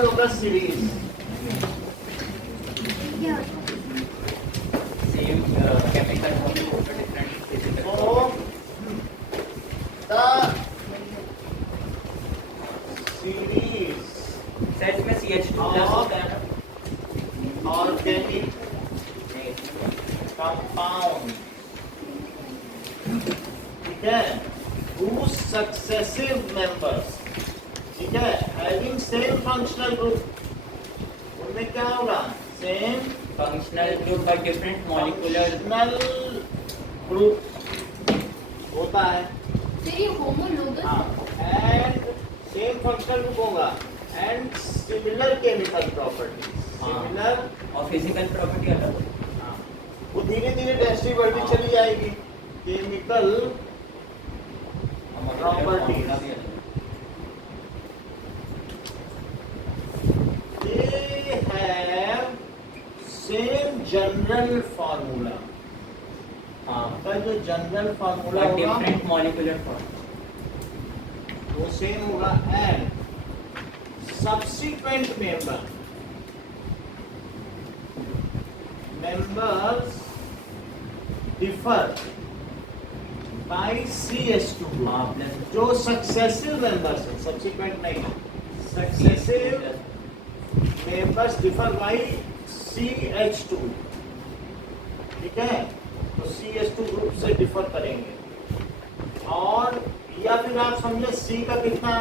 homologous series. Same chemical formula for different physical. So the series set में CH2 plus होता है ना? organic compound, ठीक है, whose successive members, ठीक है, having same functional group, उनमें क्या होगा? Same Functional group but different molecular. functional group होता है, फिर ये होमोलोगस हाँ, and same functional group होगा and similar chemical properties, similar, और फिजिकल प्रॉपर्टी अलग होती हाँ, वो धीरे धीरे डेंसिटी बढ़ती चली जाएगी, केमिकल है। Properties. formula भी अलग है। they have same general formula, हाँ का जो जनरल फार्मूला but होगा different molecular form. वो सेम होगा and subsequent members differ by CH2 हाँ group. प्लस जो सक्सेसिव मेंबर्स हैं, सब्सिक्वेंट नहीं, successive members differ by CH2, ठीक है, तो CH2 ग्रुप से डिफर करेंगे, और या फिर आप समझे C का कितना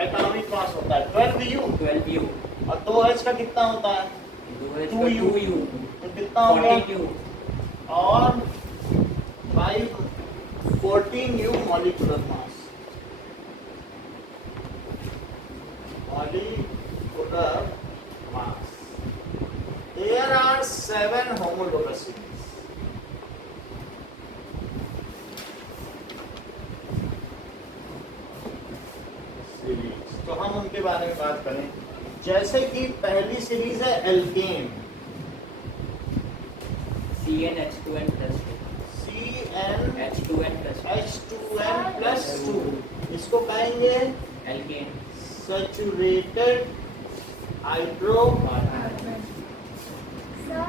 एटॉमिक मास होता है 12U, 12U, और 2H का कितना होता है 2H 2U, 2U, तो कितना होगा 40U, और by 14U molecular mass, molecular mass. There are 7 homologous series. तो हम उनके बारे में बात करें, जैसे कि पहली सीरीज है alkene, CnH2n plus 2, CnH2n H2n plus 2, plus 2, इसको कहेंगे alkane, सैचुरेटेड हाइड्रोकार्बन। सर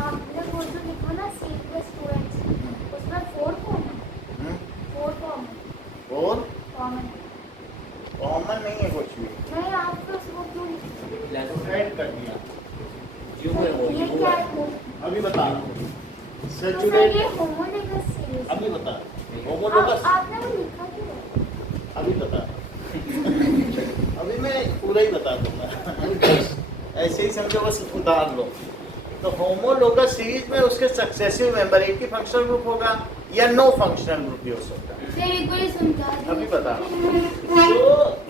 आपने वो जो लिखा ना C+2H उसमें 4 फॉर्म है, 4 फॉर्म है, और कॉमन कॉमन नहीं है कुछ भी, नहीं आप तो उसको क्यों plus ऐड कर दिया। U है वो, ये U क्या है। है वो? अभी बता रहा हूँ, तो सर सैचुरेट, ये होमोलोगस सीरीज अभी बता, होमोलोगस, आपने वो लिखा क्यों है? अभी बता, अभी मैं पूरा ही बता दूंगा, ऐसे ही समझो, बस उतार लो। तो होमोलोगस सीरीज में उसके सक्सेसिव मेंबर एक ही फंक्शनल ग्रुप होगा या नो फंक्शनल ग्रुप भी हो सकता है, सर एक बार समझा अभी बता रहा हूँ। तो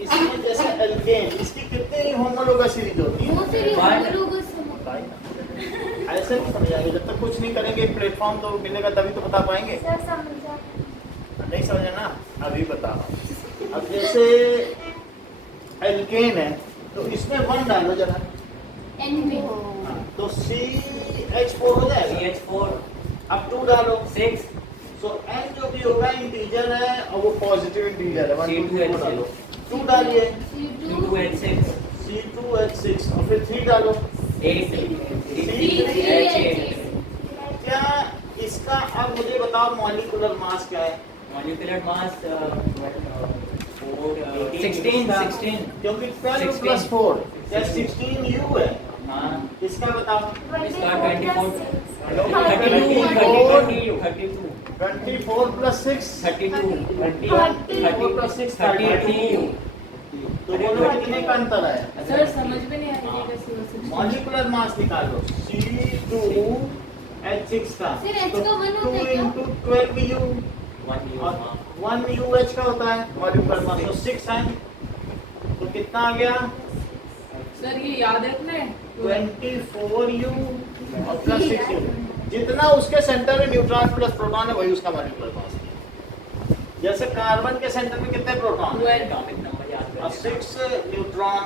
इसमें जैसे एल्केन, इसकी कितनी होमोलोगस सीरीज होती है? वो फिर ये होमोलोगस ऐसे नहीं समझाएंगे, जब तक कुछ नहीं करेंगे, प्लेटफॉर्म तो मिलेगा तभी तो बता पाएंगे, सर समझा नहीं समझे ना, अभी बता रहा हूँ। अब जैसे एल्केन है तो इसमें 1 डालो जरा, एन में तो CH4 हो जाएगा, CH4 अब 2 डालो, 6, सो n जो भी होगा इंटीजर है और वो पॉजिटिव इंटीजर है, 1 2 C2H6 डालो, 2 डालिए, C2H6, C2H6 और फिर 3 डालो। 8, C3H8, क्या इसका, अब मुझे बताओ मॉलिक्यूलर मास क्या है? molecular mass 16, क्योंकि 12 16 प्लस 4 क्या 16U है, हाँ इसका बताओ। इसका 32 24 प्लस 6 32 34 प्लस 6 32, तो बोलो कितने का अंतर है? सर समझ में नहीं आ रही है कैसे हो सकता है। मॉलिक्यूलर मास निकालो, C2H6 का, फिर H तो का 1 होता 2 है क्या? into 12U 1U, और 1UH का होता है मॉलिक्यूलर मास, तो 6 है, तो कितना आ गया सर ये याद रखना है 24U और प्लस 6U, जितना उसके सेंटर में न्यूट्रॉन प्लस प्रोटॉन है वही उसका मॉलिक्यूलर मास है। जैसे कार्बन के सेंटर में कितने प्रोटॉन है? 12 atomic number याद और करें। 6 न्यूट्रॉन,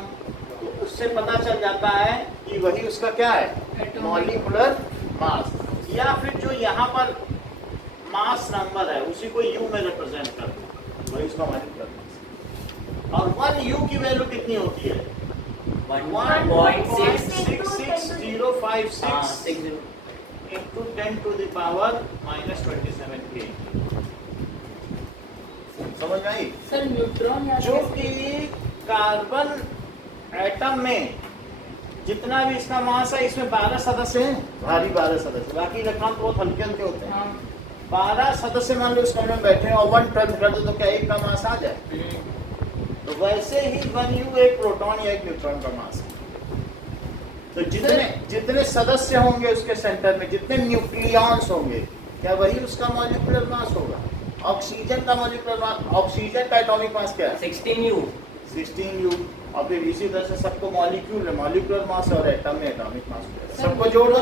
तो उससे पता चल जाता है कि वही उसका क्या है मॉलिक्यूलर मास, या फिर जो यहाँ पर मास नंबर है उसी को U में रिप्रेजेंट कर दो, वही उसका मॉलिक्यूलर मास। और 1U की वैल्यू कितनी होती है? 1.666056 into 10 to the power minus 27 K। समझ में आई? सर न्यूट्रॉन याद जो कैसे? कि कार्बन एटम में जितना भी इसका मास है, इसमें 12 सदस्य हैं, भारी 12 सदस्य, बाकी इलेक्ट्रॉन बहुत हल्के हल्के होते हैं। हाँ 12 सदस्य मान लो इस कमरे में बैठे हैं और 1 टर्न कर दो तो क्या एक का मास आ जाए? तो वैसे ही 1U एक प्रोटॉन या एक न्यूट्रॉन का मास है। तो जितने सदस्य होंगे उसके सेंटर में, जितने न्यूक्लियॉन्स होंगे, क्या वही उसका मॉलिक्यूलर मास होगा? ऑक्सीजन का मॉलिक्यूलर मास, ऑक्सीजन का एटॉमिक मास क्या है? 16U 16U। और फिर इसी तरह से सबको मॉलिक्यूलर मास और एटम में एटॉमिक मास, सबको जोड़ो।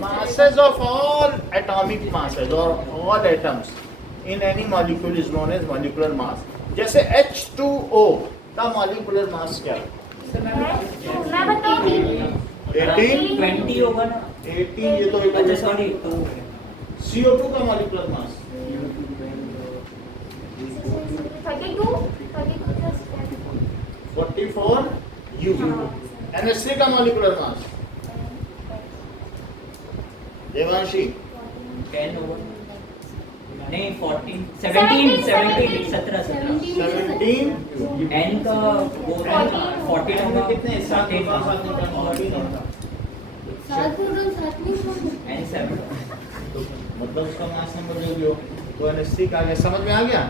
masses of all atomic masses or all atoms in any molecule is known as molecular mass। जैसे H2O का मॉलिक्यूलर मास क्या है? मैं बताऊंगी 18 20 होगा ना। 18 ये तो अच्छा सॉरी 2 CO2 का molecular mass 32 plus 44U। NH3 का मॉलिक्यूलर मास देवांशी 10 होगा नहीं 14 17 17 17। N का वो है 14 होगा कितने? 7 14 होगा, 7 होगा, 14 होगा। N 7 मतलब उसका मास नंबर जो भी हो तो NH3 का आ गया। समझ में आ गया?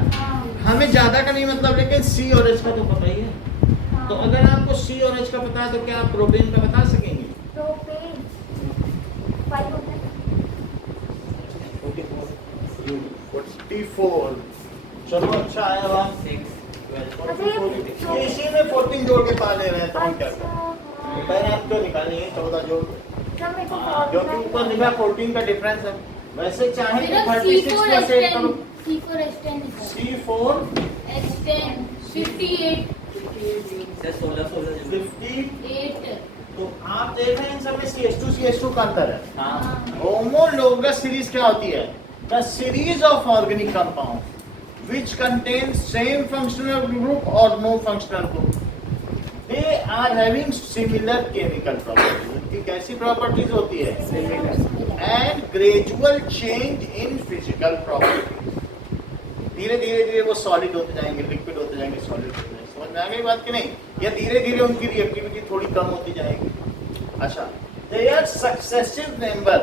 हमें ज्यादा का नहीं मतलब, लेकिन C और H का तो पता ही है। तो अगर आपको C और H का पता है तो क्या आप प्रोपेन का बता सकेंगे? 44। चलो अच्छा आया वहाँ। 6 ये इसी में 14 जोड़ के पा ले रहे हैं, तो हम क्या करें? पहले आप क्यों निकालेंगे 14 जोड़ के? क्योंकि ऊपर लिखा 14 का डिफरेंस है। वैसे चाहे तो 36 प्लस 8 करो। C4 से 16 50। तो आप देख रहे हैं इन सब में CH2 का अंतर है। हाँ होमोलोगस सीरीज क्या होती है? The series of organic compound which contains same functional group or no functional group, they are having similar chemical properties। इनकी कैसी प्रॉपर्टीज होती है? and gradual change in physical properties। धीरे धीरे वो सॉलिड होते जाएंगे, लिक्विड होते जाएंगे, सॉलिड होते जाएंगे। समझ में आ गई बात कि नहीं? या धीरे धीरे उनकी रिएक्टिविटी थोड़ी कम होती जाएगी। अच्छा, their successive member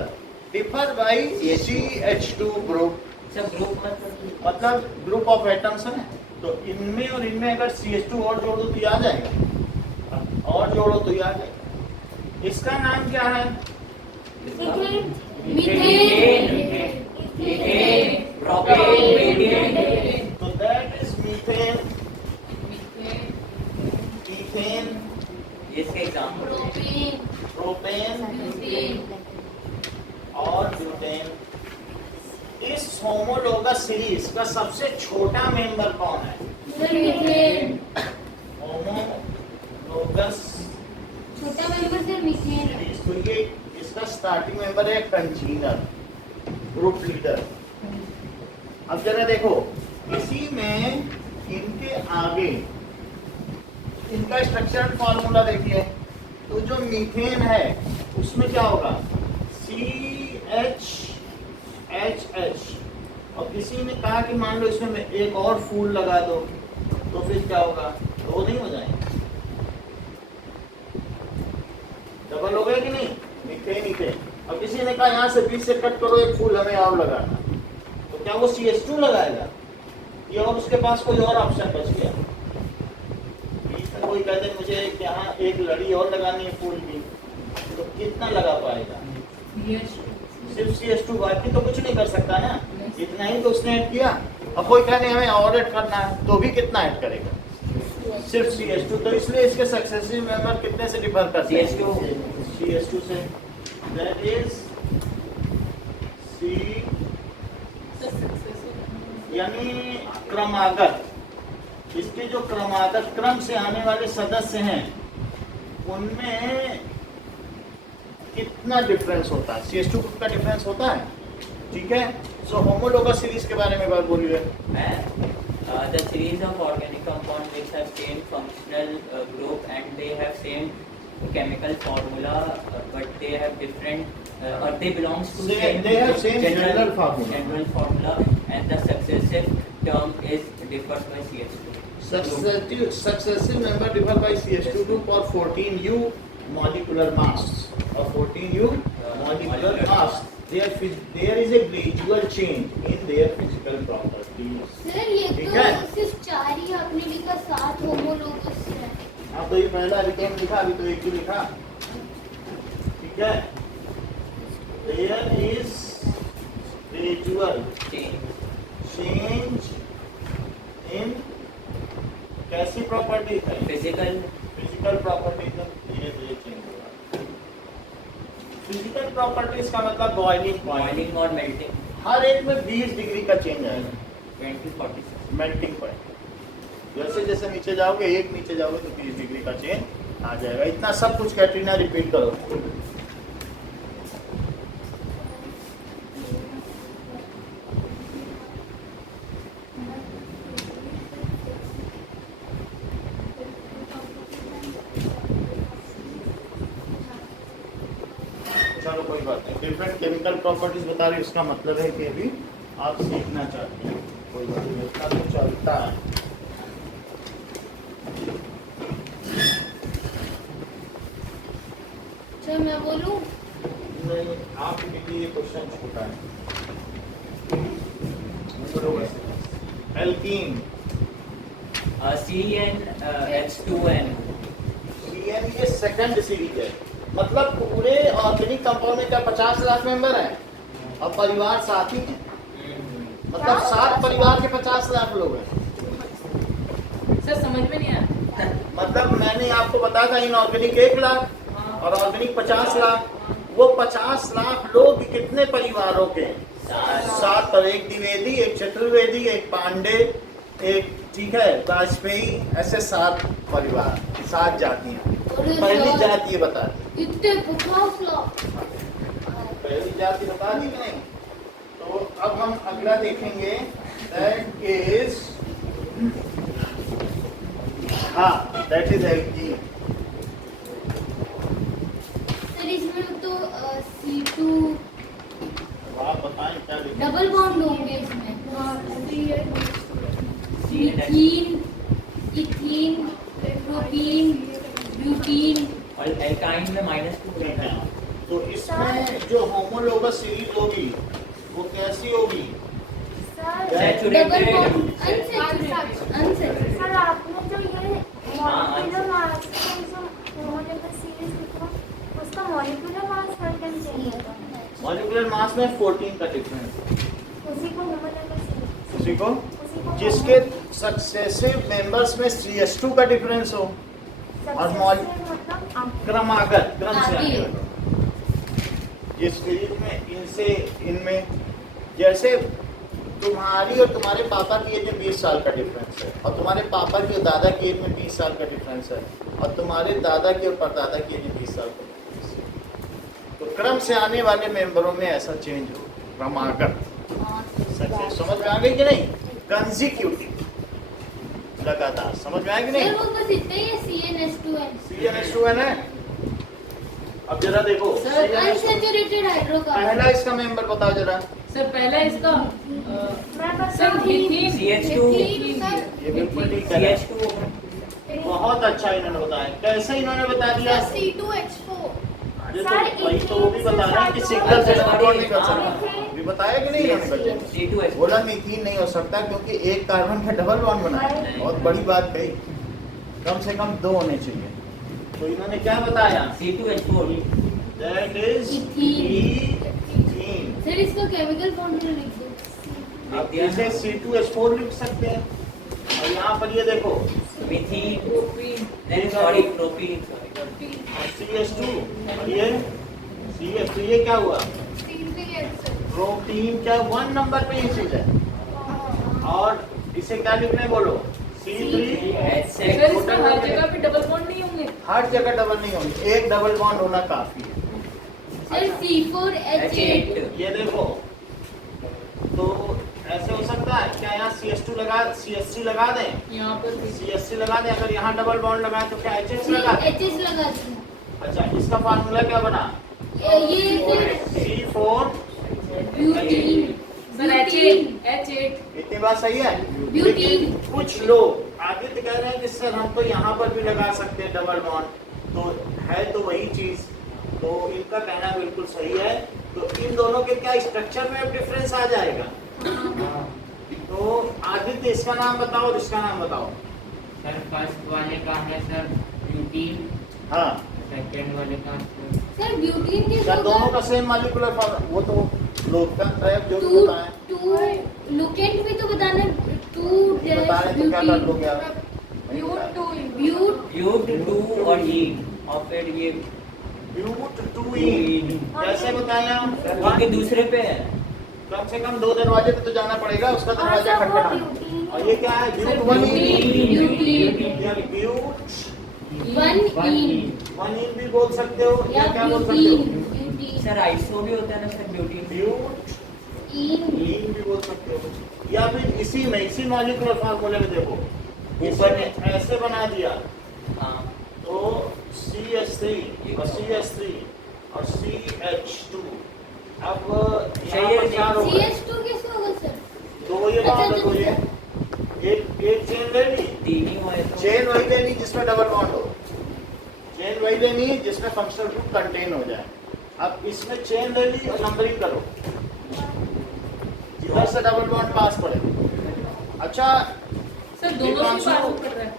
differ by CH2 group। सब ग्रुप मतलब ग्रुप ऑफ एटम्स है, तो इनमें और इनमें अगर CH2 और जोड़ दो तो ये आ जाएगा, और जोड़ो तो ये आ जाएगा। इसका नाम क्या है? तो दैट इज मीथेन, मीथेन, इसके एग्जांपल प्रोपेन और ब्यूटेन। इस होमोलोगस सीरीज का सबसे छोटा मेंबर कौन है? होमोलोगस छोटा मेंबर से मीथेन सीरीज। तो ये इसका स्टार्टिंग मेंबर है कंजीनर, ग्रुप लीडर। अब जरा देखो, इसी में इनके आगे इनका स्ट्रक्चर फॉर्मूला देखिए। तो जो मीथेन है उसमें क्या होगा? CHHH। और किसी ने कहा कि मान लो इसमें एक और फूल लगा दो, तो फिर क्या होगा? दो नहीं हो जाएंगे, डबल हो गए कि नहीं? Methane methane. अब किसी ने कहा यहाँ से बीच से कट करो, एक फूल हमें और लगाना, तो क्या वो CH2 लगाएगा? ये और उसके पास कोई और ऑप्शन बच गया? बीच में कोई कहते मुझे यहाँ एक लड़ी और लगानी है फूल की, तो कितना लगा पाएगा? सिर्फ CH2, बाकी तो कुछ नहीं कर सकता ना, इतना ही तो उसने ऐड किया। अब कोई कहने हमें और ऐड करना है, तो भी कितना ऐड करेगा? सिर्फ CH2। तो इसलिए इसके सक्सेसिव मेंबर कितने से डिफर करते हैं? CH2 से। दैट इज C, यानी क्रमागत। इसके जो क्रमागत क्रम से आने वाले सदस्य हैं उनमें कितना डिफरेंस होता है? CH2 ग्रुप का डिफरेंस होता है। ठीक है, सो होमोलोगस सीरीज के बारे में बात बोलिए। The series of organic compounds which have same functional group and they have same chemical formula, but they have different or they belongs to They have same general formula. General formula, and the successive term is differs by CH2. Successive member differ by CH2 for 14U molecular mass or 14U molecular mass. There is a gradual change in their physical properties. Sir ये ठीक है? तो सिर्फ 4 ही आपने लिखा, 7 homologous है। हाँ तो ये पहला रिटर्न लिखा, अभी तो एक ही लिखा, ठीक है? There is gradual change in कैसी प्रॉपर्टी है? फिजिकल प्रॉपर्टी तो धीरे धीरे चेंज होगा। फिजिकल प्रॉपर्टीज का मतलब बॉइलिंग Boiling or melting. हर एक में 20 डिग्री का चेंज आएगा 20-40. Melting point. जैसे जैसे नीचे जाओगे, एक नीचे जाओगे तो 20 डिग्री का चेंज आ जाएगा। इतना सब कुछ कैटरीना रिपीट करो। चलो कोई बात नहीं, डिफरेंट केमिकल प्रॉपर्टीज बता रही, इसका मतलब है कि अभी आप सीखना चाहते हैं, कोई बात नहीं, इतना तो चलता है। सर मैं बोलूं? नहीं, आपके लिए क्वेश्चन छोटा है। Alkene CnH2n. CN ये सेकंड सीरीज है, मतलब पूरे ऑर्गेनिक कंपाउंड में क्या 50 लाख मेंबर हैं और परिवार साथ ही हैं, मतलब 7 परिवार के 50 लाख लोग हैं। सर समझ में नहीं आया। मतलब मैंने आपको बताया था इनऑर्गेनिक 1 लाख और ऑर्गेनिक 50 लाख। वो 50 लाख लोग कितने परिवारों के? 7। तो एक द्विवेदी, एक चतुर्वेदी, एक पांडे, एक ठीक है वाजपेयी, ऐसे 7 परिवार, 7 जातियां। पहली जाति ये बता दी, इतने 50 लाख। पहली जाति बता दी कि नहीं? तो अब हम अगला देखेंगे, that is that is alkene. Sir इसमें तो C2 आप बताएं क्या लिखें? डबल बॉन्ड होंगे इसमें। इथीन, इथीन, प्रोपीन, ब्यूटीन और एल्काइन में -2 रहता है। तो इसमें जो होमोलोगस सीरीज होगी वो कैसी होगी? Double bond unsaturated. सर आपने जो ये मॉलिक्यूलर मास होमोलोगस सीरीज लिखा, उसका मॉलिक्यूलर मास वर्जन चाहिए था। मॉलिक्यूलर मास में 14 का डिफरेंस, उसी को होमोलोगस सीरीज, उसी को उसी को जिसके सक्सेसिव मेंबर्स में CH2 का डिफरेंस हो और मतलब क्रमागत क्रम से आगे। आगे बढ़ो। जिस सीरीज में इनसे इनमें, जैसे तुम्हारी और तुम्हारे पापा की एज में 20 साल का डिफरेंस है और तुम्हारे पापा की और दादा की एज में 20 साल का डिफरेंस है और तुम्हारे दादा की और परदादा की एज में 20 साल का डिफरेंस है। तो क्रम से आने वाले मेंबरों में ऐसा चेंज हो, क्रमागत। समझ में आ गई कि नहीं? कंसेक्यूटिव, लगातार। समझ में आया कि नहीं? सर वो बस इतना ही है CnH2n। CnH2n है। अब जरा देखो, अनसैचुरेटेड हाइड्रोकार्बन। पहला इसका मेंबर बताओ जरा। सर पहला इसका मैं बस सर इथीन। CH2 ये बिल्कुल ठीक है, CH2 बहुत अच्छा इन्होंने बताया। कैसे इन्होंने बता दिया? C2H4। ये तो वही तो वो भी बता रहा है कि सिंगल से डबल बॉन्ड नहीं कर सकता। भी बताया कि नहीं इन्होंने बच्चे? C2H बोला मीथेन नहीं हो सकता क्योंकि एक कार्बन का डबल बॉन्ड बना है। बहुत बड़ी बात कही, कम से कम 2 होने चाहिए। तो इन्होंने क्या बताया? C2H4 that is ethene. Sir इसका केमिकल फॉर्मूला लिख दो। आप इसे C2H4 लिख सकते हैं और यहाँ पर ये देखो मीथेन, नहीं सॉरी प्रोपीन, CH2 और ये CH, तो ये क्या हुआ? प्रोटीन क्या 1 नंबर पे ये चीज है। और इसे क्या लिखने बोलो? C3H6। सर इसमें हर जगह पे डबल बॉन्ड नहीं होंगे। हर जगह डबल नहीं होंगे, एक डबल बॉन्ड होना काफी है। Sir C4H8। ये देखो, तो ऐसे हो सकता है क्या? यहाँ CH2 लगा, CH3 लगा दें, यहाँ पर भी CH3 लगा दें, अगर यहाँ डबल बॉन्ड लगाए तो क्या HH लगा दें? एचएस लगा दी अच्छा, इसका फार्मूला क्या बना? ये फिर C4 ब्यूटीन सर H8 इतनी बात सही है। ब्यूटीन। लेकिन कुछ लोग आदित्य कह रहे हैं कि सर हम तो यहाँ पर भी लगा सकते हैं डबल बॉन्ड, तो है तो वही चीज, तो इनका कहना बिल्कुल सही है। तो इन दोनों के क्या स्ट्रक्चर में डिफरेंस आ जाएगा? तो आदित्य इसका नाम बताओ और इसका नाम बताओ। सर फर्स्ट वाले का है सर ब्यूटीन, हाँ सेकंड वाले का सर ब्यूटीन के क्या दोनों का सेम मॉलिक्यूलर फॉर्मूला? वो तो लोकतंत्र है जो भी बताएं। टू लोकेंट भी तो बताना टू ये बताएं तो क्या कर लोगे आप? ब्यूट ब्यूट 2 और ईन और फिर ये ब्यूट 2ene कैसे बताएं आप? क्योंकि दूसरे पे है। कम से कम 2 दरवाजे पे तो जाना पड़ेगा, उसका दरवाजा अच्छा, वो खटखटाना। ब्यूटीन। और ये क्या है? सर, ब्यूट 1ene ब्यूटीन या ब्यूट वन इन 1ene भी बोल सकते हो या या क्या बोल सकते ब्यूटीन हो? ब्यूटीन सर आइसो भी होता है ना सर ब्यूटी। ब्यूट इन इन भी बोल सकते हो, या फिर इसी में इसी मॉलिक्यूलर फार्मूले में देखो ऊपर ऊपर ने ऐसे बना दिया हाँ तो CH3 और CH3 और CH2। अब यहाँ पर क्या होगा? CH2 कैसे होगा सर? दो ये अच्छा, बात हो ये एक चेन ले ली, तीन ही हुए तो चेन वही लेनी जिसमें डबल बॉन्ड हो, चेन वही लेनी जिसमें फंक्शनल ग्रुप कंटेन हो जाए। अब इसमें चेन ले ली और नंबरिंग करो, जिधर से डबल बॉन्ड पास पड़े। अच्छा, सर दोनों से पास कर रहा है।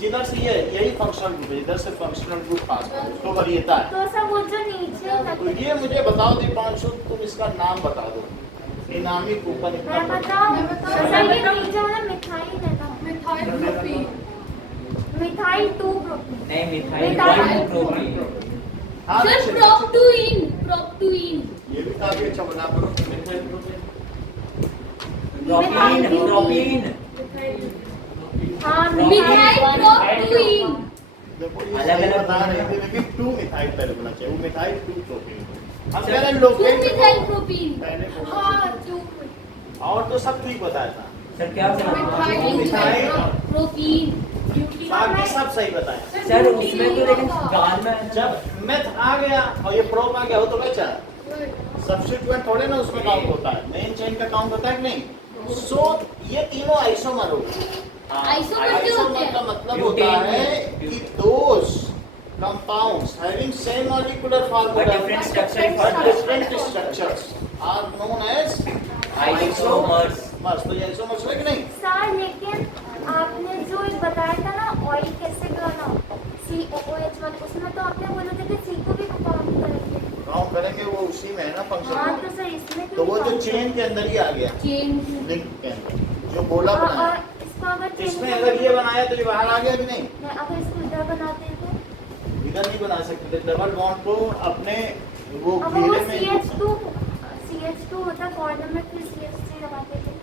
जिधर से ये यही फंक्शनल ग्रुप है, जिधर से फंक्शनल ग्रुप पास पड़े उसको वरीयता है। तो सर वो जो नीचे तो ये मुझे बताओ दीपांशु, तुम इसका नाम बता दो, इनामी कूपन इतना मैं पड़ता है। बताऊं सर ये नीचे वाला मिथाइल है ना मिथाइल ग्रुपिन मिथाइल 2 प्रोटीन नहीं मिथाइल मिथाइल प्रोपीन। हाँ, सर अच्छे, प्रोप अच्छे। 2 इन प्रोप 2 इन ये भी काफी अच्छा बना करो। प्रोपीन प्रोपीन हां मिथाइल प्रोप 2 इन देखो ये अलग सही अलग बता रहे हैं, बना। लेकिन 2 मिथाइल पहले होना चाहिए, वो मिथाइल 2 प्रोपीन। हम कह रहे हैं 2 लोकेट मिथाइल प्रोपीन पहले बोलना हां चाहिए। 2 और तो सब ठीक बताया था, सर क्या मिथाइल प्रोटीन बाकी सब सही बताया। सर उसमें तो लेकिन बाद में है ना। जब मेथ आ गया और ये प्रोप आ गया हो तो बचा, सब्स्टिट्यूएंट थोड़े ना उसमें काउंट होता है, मेन चेन का काउंट होता है कि नहीं? सो ये तीनों आइसोमर हो गए। आइसोमर क्यों होते आइसोमर का हैं मतलब होता है कि दोस compounds having same molecular formula But different structure but different structures are known as isomers. तो ये आइसोमर्स है कि नहीं? सर लेकिन आपने जो ये बताया था ना ऑयल कैसे बनाना COOH वाला उसमें तो आपने बोला था कि C को भी काउंट करेंगे काउंट करेंगे, वो उसी में है ना हाँ फंक्शन। तो सर इसमें तो वो जो चेन के अंदर ही आ गया, चेन लिंक के अंदर जो गोला और बनाया, इसको अगर इसमें अगर ये बनाया तो ये बाहर आ गया कि नहीं? अगर इसको इधर बनाते हैं तो इधर नहीं बना सकते, डबल बॉन्ड को अपने वो अब वो घेरे में CH2 होता कॉर्नर में फिर CH3 लगाते थे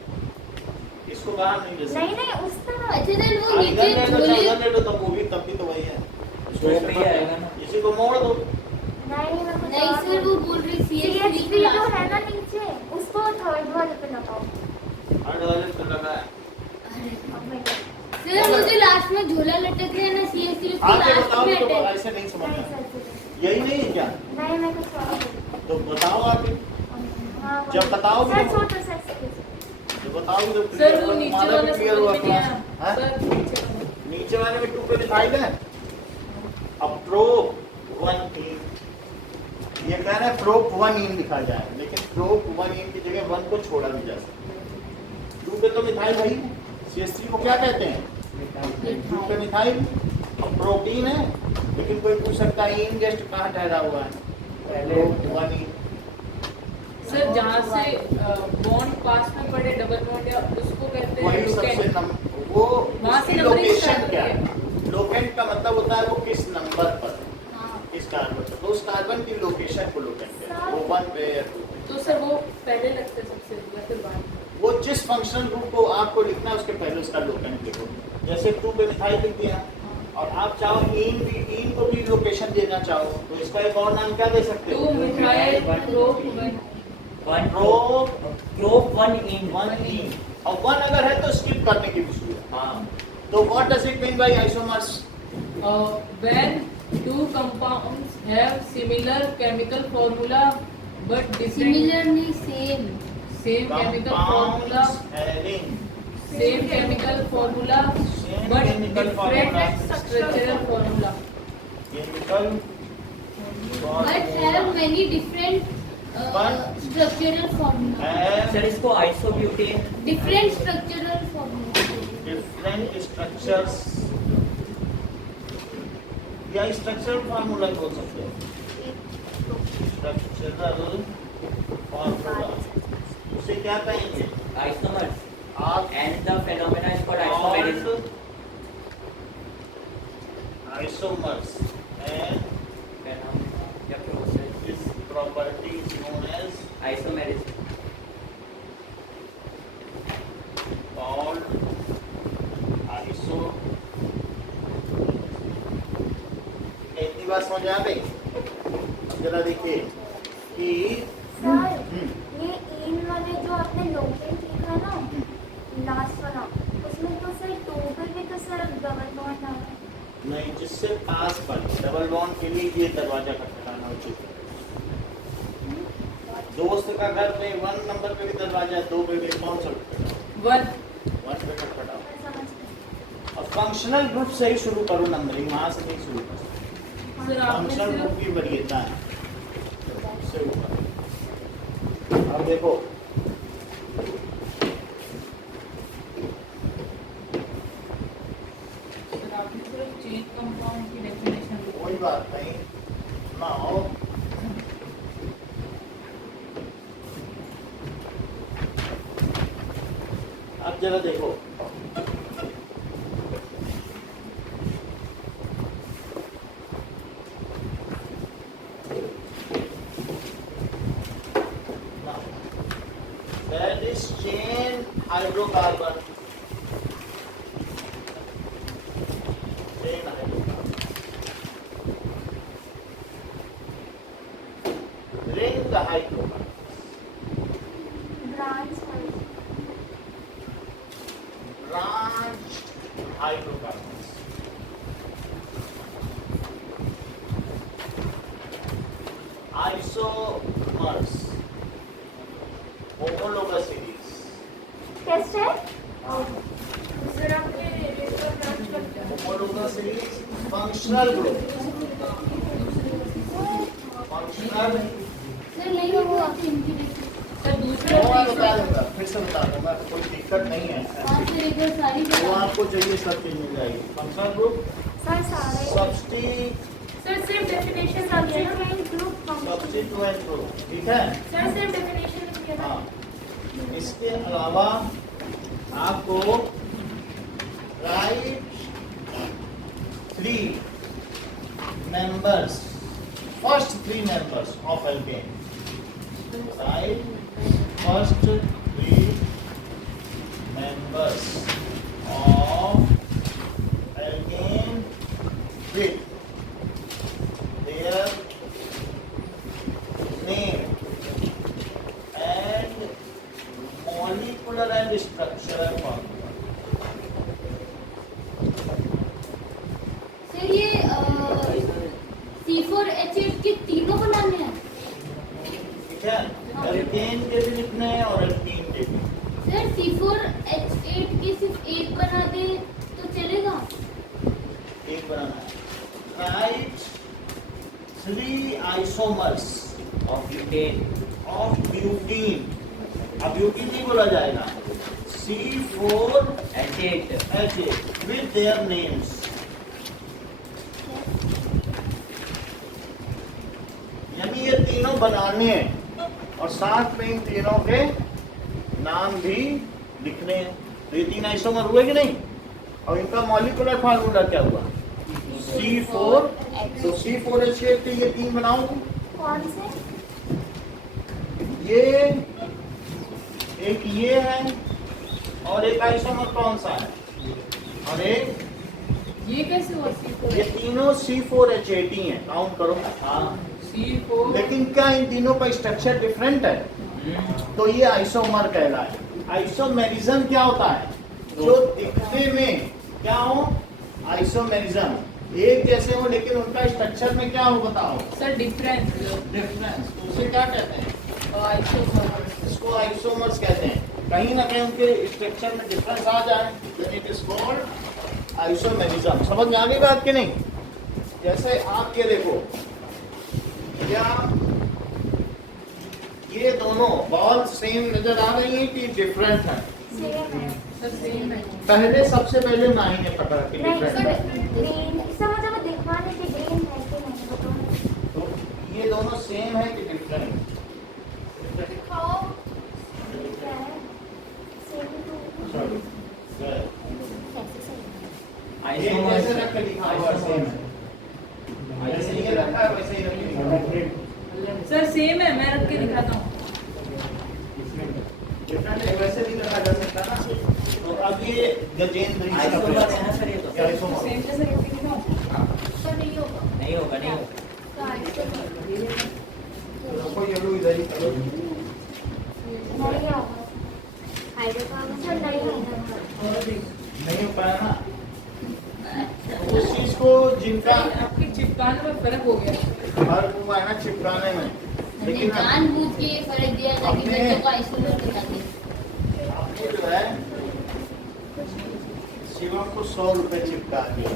इसको बाहर नहीं ले सकते। नहीं नहीं उस तरह अच्छा देन वो हाँ, इधर ले लो, झोले इधर ले लो, तब वो भी तब भी तो वही है। इसको वो ऐसे भी मत- आएगा ना। इसी को मोड़ दो। नहीं सर वो बोल रही CH3 जो है ना नीचे उसको थर्ड वाले पे लगाओ हर वाले को लगा है। सर वो जो लास्ट में झोला लटक रहा है ना CH3 उसके आगे लास्ट बताओ में तो अटैच ऐसे नहीं समझना। नहीं यही नहीं है क्या? मैं कुछ और बोलूं। तो बताओ आगे, हाँ, जब बताओगे सर तो- छोटा सा जो बताओगे तो सर वो नीचे वाला क्लियर हुआ समझ में नहीं क्लास। आया हाँ? सर नीचे वाला। नीचे वाले में 2 पे मिथाइल है। अब प्रोप 1 ये कह रहे हैं प्रोप 1 लिखा जाए, लेकिन प्रोप 1 की जगह 1 को छोड़ा भी जा सकता है। 2 पे तो मिथाइल है ही, CH3 को क्या कहते हैं? 2 पे मिथाइल। अब प्रोटीन है, लेकिन कोई पूछ सकता है इन गेस्ट कहाँ ठहरा हुआ है? पहले 1 सर जहाँ से बॉन्ड पास में पड़े डबल बॉन्ड या उसको कहते हैं वही सबसे लोकेंट। वो वहाँ से उसकी numbering लोकेशन start क्या होती है? लोकेंट का मतलब होता है वो किस नंबर पर, किस कार्बन पर, तो उस कार्बन की लोकेशन को लोकेंट कहते हैं। वो 1 पे या 2 पे। तो सर वो पहले लगते हैं सबसे या फिर बाद में? वो जिस फंक्शनल ग्रुप को आपको लिखना है उसके पहले उसका लोकेंट लिखो। जैसे 2 पे मिथाइल लिख दिया, और आप चाहो इन को भी लोकेशन देना चाहो तो इसका एक और नाम क्या दे सकते हो? 2 methyl prop 1 one prop prop 1 इन 1 इन। और 1 अगर है तो स्किप करने की भी सुविधा। हाँ तो what does it mean by isomers? When two compounds have similar chemical formula but different similar नहीं same same chemical formula Compounds having same chemical formula Same but chemical different formula. structural formula. chemical but have many different But- structural formula have sir इसको isobutane different structural formula different structures या structural formula बोल सकते हो। Structural formula उसे क्या कहेंगे? Isomers आप and the phenomena is called isomerism. isomers and Phenomena, the process this property is known as isomerism. called iso। इतनी बात समझ आ गई? अब जरा देखिए कि सर ये इन वाले जो आपने नोटेट लिखा ना लास्ट वाला उसमें तो सर 2 पे भी तो सर डबल बॉन्ड आ रहा है नहीं, जिससे पास पर डबल बॉन्ड के लिए ये दरवाजा खटखटाना उचित है। दोस्त का घर पे 1 नंबर पे भी दरवाजा है, 2 पे भी कौन सा खटखटाओ? 1 1 पे खटखटाओ। मैं समझ गई और फंक्शनल ग्रुप से ही शुरू करो नंबरिंग, वहां से नहीं शुरू करो। सर आपने फंक्शनल ग्रुप सिर्फ की वरीयता है उससे ऊपर। अब देखो सर आपने सिर्फ चेन कंपाउंड की डेफिनेशन कोई बात नहीं ना हो। अब जरा देखो that is chain hydrocarbon, chain hydrocarbon, ring hydrocarbon, branch branched hydrocarbons, isomers, homologous series, कैसे सर आपने रेगुलर ब्रांच करते हैं homologous series, functional group, functional। Sir नहीं हुआ सर दूसरा मैं बता दूंगा, फिर से बता दूंगा, कोई दिक्कत नहीं है। आज से लेकर सारी जो आपको चाहिए सब चीज मिल जाएगी। फंक्शनल ग्रुप, सर सारे सर सिर्फ डेफिनेशन समझिए ना सब्स्टिट्यूएंट ग्रुप, ठीक है। सर सिर्फ डेफिनेशन लिखिए ना हाँ, इसके अलावा आपको right 3 members, first 3 members of alkane, right? First 3 members of alkane with their name and molecular and structural formula. Sir ये C4H8 के तीनों बनाने हैं ठीक है, एल्केन के भी लिखने हैं और एल्कीन के भी। सर C4H8 के सिर्फ एक बना दे तो चलेगा एक बनाना है। Right 3 isomers of butane. of butene, अब ब्यूटीन नहीं बोला जाएगा, C4H8 with their names, यानी ये तीनों बनाने हैं और साथ में इन तीनों के नाम भी लिखने हैं। तो ये 3 आइसोमर हुए कि नहीं? और इनका मॉलिक्यूलर फार्मूला क्या हुआ? C4, तो C4H8 के ये 3 बनाऊं। कौन से ये एक ये है और एक आइसोमर कौन सा है? और एक ये कैसे हुआ C4 ये तीनों C4H8 ही हैं, काउंट करो। हाँ C4 लेकिन क्या इन तीनों का स्ट्रक्चर डिफरेंट है? तो ये आइसोमर कहलाए। आइसोमेरिज्म क्या होता है? जो दिखने में क्या हो, आइसोमेरिज्म एक जैसे हो लेकिन उनका स्ट्रक्चर में क्या हो बताओ? Sir difference difference. तो उसे क्या कहते हैं? आइसोमर्स। इसको आइसोमर्स कहते हैं। कहीं ना कहीं उनके स्ट्रक्चर में डिफरेंस आ जाए तो इट इज कॉल्ड आइसोमेरिज्म। समझ में आ गई बात कि नहीं? जैसे आप ये देखो, क्या ये दोनों बॉल सेम नजर आ रही हैं कि डिफरेंट है? सेम है। सर सेम है। पहले सबसे पहले मायने पकड़ा कि नहीं डिफरेंट सर, है। ग्रीन इसका मतलब वो दिखवाने की ग्रीन है कि नहीं बताओ। तो ये दोनों सेम है कि डिफरेंट? दिखाओ क्या है? सेम टू ये जैसे रख के लिखा हुआ सेम है, जैसे ये रखा है वैसे ही रख के लिखा है। सर सेम है, मैं रख के दिखाता हूँ। डिफरेंट है वैसे भी रखा जा सकता है ना। तो अब ये गजेंद्र आइसोमर है ना सर ये तो? सेम जैसे रख के दिखाओ। तो नहीं होगा। नहीं होगा, नहीं होगा। तो आइसोमर रखो ये लो इधर ही करो। नहीं होगा। हाइड्रोकार्बन सर नहीं होगा। नहीं हो पाया ना। उस चीज को जिनका आपकी चिपकाने में फर्क हो गया। फर्क हुआ है ना चिपकाने में, लेकिन जानबूझ के फर्क दिया था कि अपने- बच्चों को आइसोमर दिखाते। आपने जो है शिवम को 100 रुपए चिपका दिए।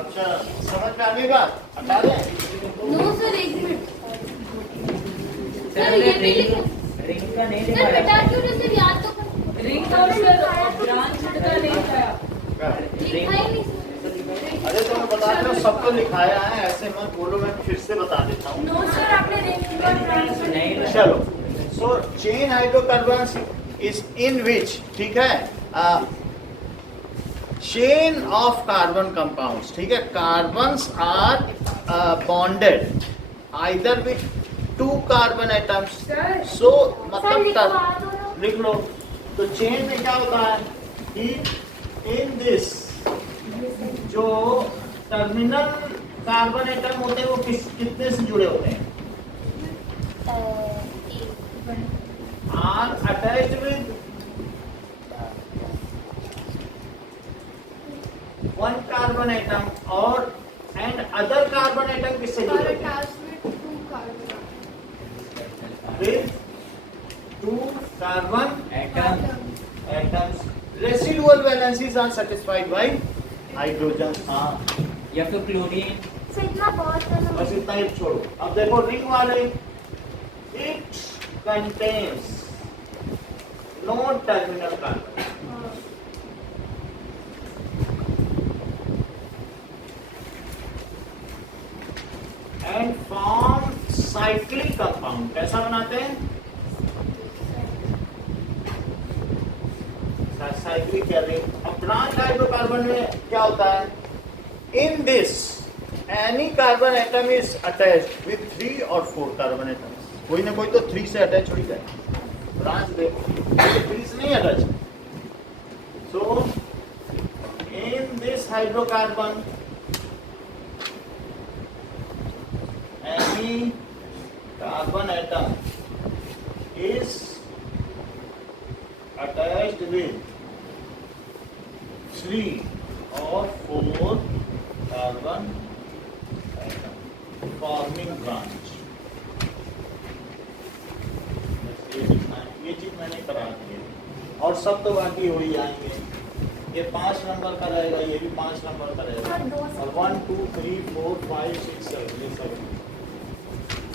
अच्छा समझ में आ गई बात? हटा दें? नो सर, एक मिनट सर सर, ये भी रिंग लिखा- रिंग का नहीं सर लिखा बेटा है। क्यों नहीं सर याद तो कर- रिंग और सर ब्रांच का नहीं था। लिखा ही नहीं सर। अरे तो मैं बता रहा हूँ सबको लिखाया है, ऐसे मत बोलो, मैं फिर से बता देता हूँ। नो सर आपने रिंग और ब्रांच नहीं लिखा। चलो, so chain hydrocarbons is in which, ठीक है, चेन ऑफ कार्बन कंपाउंड्स, ठीक है, carbons are bonded either with 2 carbon atoms. Sir so sir मतलब लिखवा दो ना। लिख लो। तो चेन में क्या होता है कि इन दिस जो टर्मिनल कार्बन एटम होते हैं वो कितने से जुड़े होते हैं? Are attached with 1 carbon atom और एंड अदर कार्बन एटम किससे जुड़े होते हैं? With 2 carbon atom atoms. Residual valencies are satisfied by hydrogen. हाँ, या फिर क्लोरीन। सर इतना बहुत है ना। बस इतना ही छोड़ो। अब देखो रिंग वाले, it contains no terminal carbon. And form cyclic compound. कैसा बनाते हैं? साइक्लिक क्या रिंग। अब ब्रांच हाइड्रोकार्बन में क्या होता है? In this any carbon atom is attached with 3 और 4 कार्बन एटम्स। कोई ना कोई तो 3 से अटैच हो ही जाए। ब्रांच देखो 3 से नहीं attach. So in this hydrocarbon any carbon atom is attached with 3 or 4 carbon atom forming branch. ये चीज मैंने करा दी है और सब तो बाकी हो ही आएंगे। ये 5 नंबर का रहेगा, ये भी 5 नंबर का रहेगा और 1 2 3 4 5 6 7 ये सब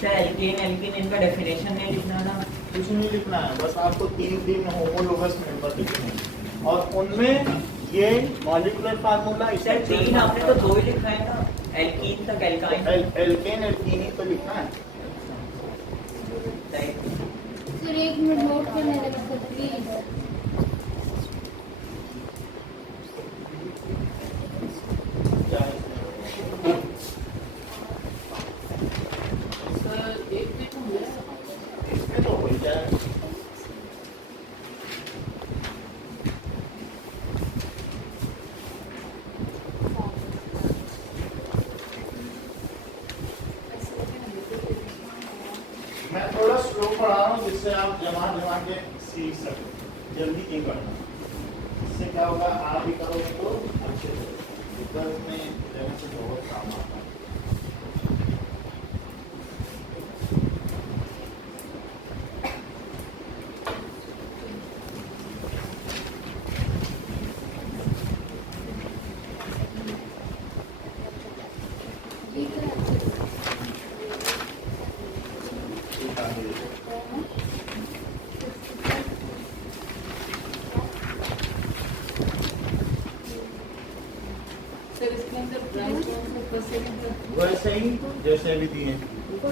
सर एल्कीन एल्कीन इनका डेफिनेशन नहीं लिखना ना? कुछ नहीं लिखना है, बस आपको 3 होमोलोगस मेंबर लिखने हैं और उनमें ये मॉलिक्यूलर फार्मूला सर 3 आपने तो 2 ही लिखा है ना, एल्कीन तक एल्काइन। एल्केन एल्कीनी तो लिखना है। सर एक मिनट नोट कर लेने का सर प्लीज। सर एक मिनट हो गया। इसमें तो हो ही जाए। स्लो पढ़ा रहा हूँ जिससे आप जमा के सीख सको, जल्दी नहीं पढ़ना। इससे क्या होगा, आप भी करोगे तो अच्छे से, विकल्प में लेने से बहुत काम आता है। सर इसके अंदर प्राइस कौन सा परसेंट वैसे ही जैसे भी दिए।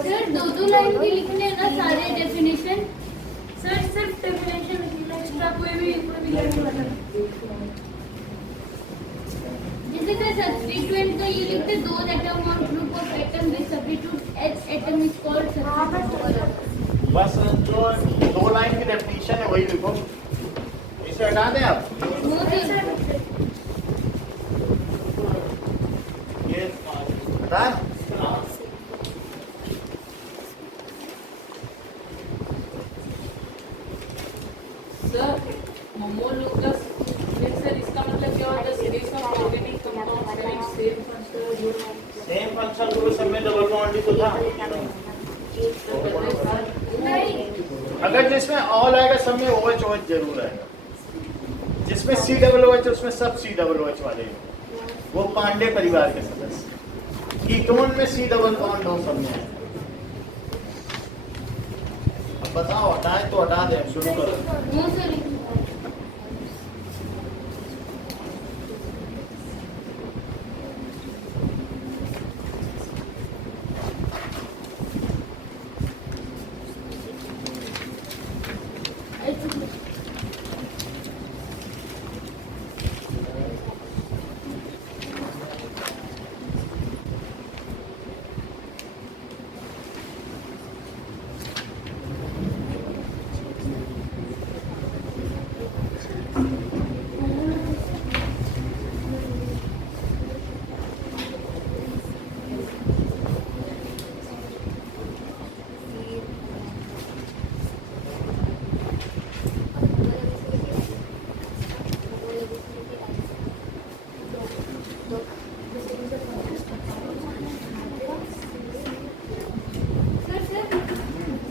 सर दो लाइन के लिखने हैं ना सारे डेफिनेशन। सर सिर्फ डेफिनेशन लिखना, एक्स्ट्रा कोई भी लाइन बना। जैसे सर सब्स्टिट्यूएंट का ये लिखते दो एटम और group of atom with substitute H atom is called substitute. बस जो 2 लाइन की डेफिनेशन है वही लिखो, इसे हटा दें आप। नो सर ये हटा, सर होमोलोगस सर इसका मतलब क्या होता है? Series of organic compounds having same function. Same function को सब में डबल बॉन्ड ही तो था। अगर जिसमें ऑल आएगा सब में OH OH जरूर आएगा, जिसमें COOH उसमें सब COOH वाले हैं। वो पांडे परिवार के सदस्य। कीटोन में C डबल बॉन्ड हो सब में है। अब बताओ हटाए तो हटा दें, शुरू करो। नो सर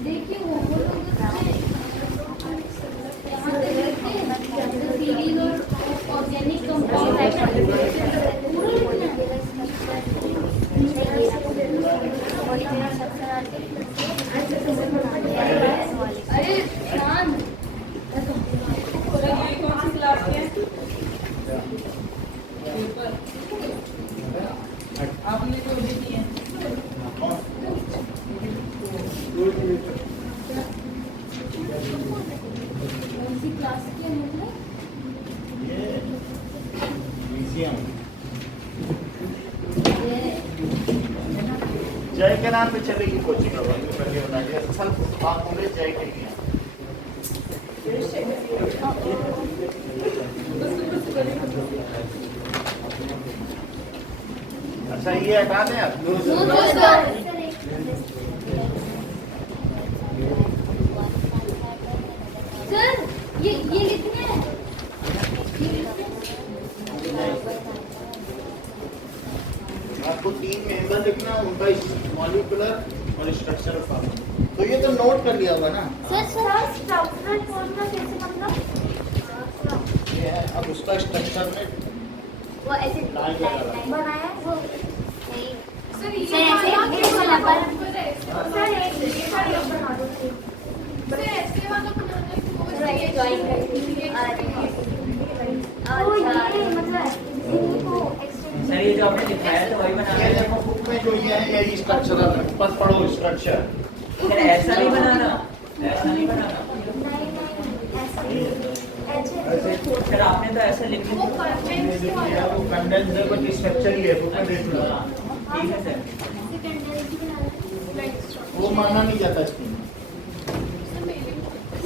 देखिए होमोलोगस यहाँ पे लिखते हैं सीरीज और ऑर्गेनिक कंपाउंड अरे शांत सर ये कौन सी क्लास की है? पेपर आपने जो भी दिए हैं। कौन सी क्लास के मतलब ये म्यूजियम जय के नाम पे चलेगी कोचिंग। अब हमने पहले बताया असल बात होंगे जय के लिए। अच्छा ये हटा दें आप। सर ये लिखने हैं आपको 3 मेंबर लिखना है, उनका मॉलिक्यूलर और स्ट्रक्चर फॉर्मूला। तो ये तो नोट कर लिया होगा ना। सर स्ट्रक्चरल फॉर्मूला कैसे मतलब? ये है, अब उसका स्ट्रक्चर में वो ऐसे लाइन लगा बनाया है वो। सर सर ऐसे वाला सर ये बना दो। सर ऐसे वाला बनाना है वो सर ये ड्राइंग तो ये मतलब इनको एक्सटेंड। सर ये जो आपने दिखाया था वही बनाना ये है। देखो बुक में जो ये है यही स्ट्रक्चरल है, बस पढ़ो स्ट्रक्चर। सर ऐसा नहीं बनाना, ऐसा नहीं बनाना। सर आपने तो ऐसा लिख वो दिया। कंटेंट्स के वाला वो कंडेंस है, कुछ स्ट्रक्चर ही है, बुक में देख लो। ठीक है सर। वो माना नहीं जाता इसमें।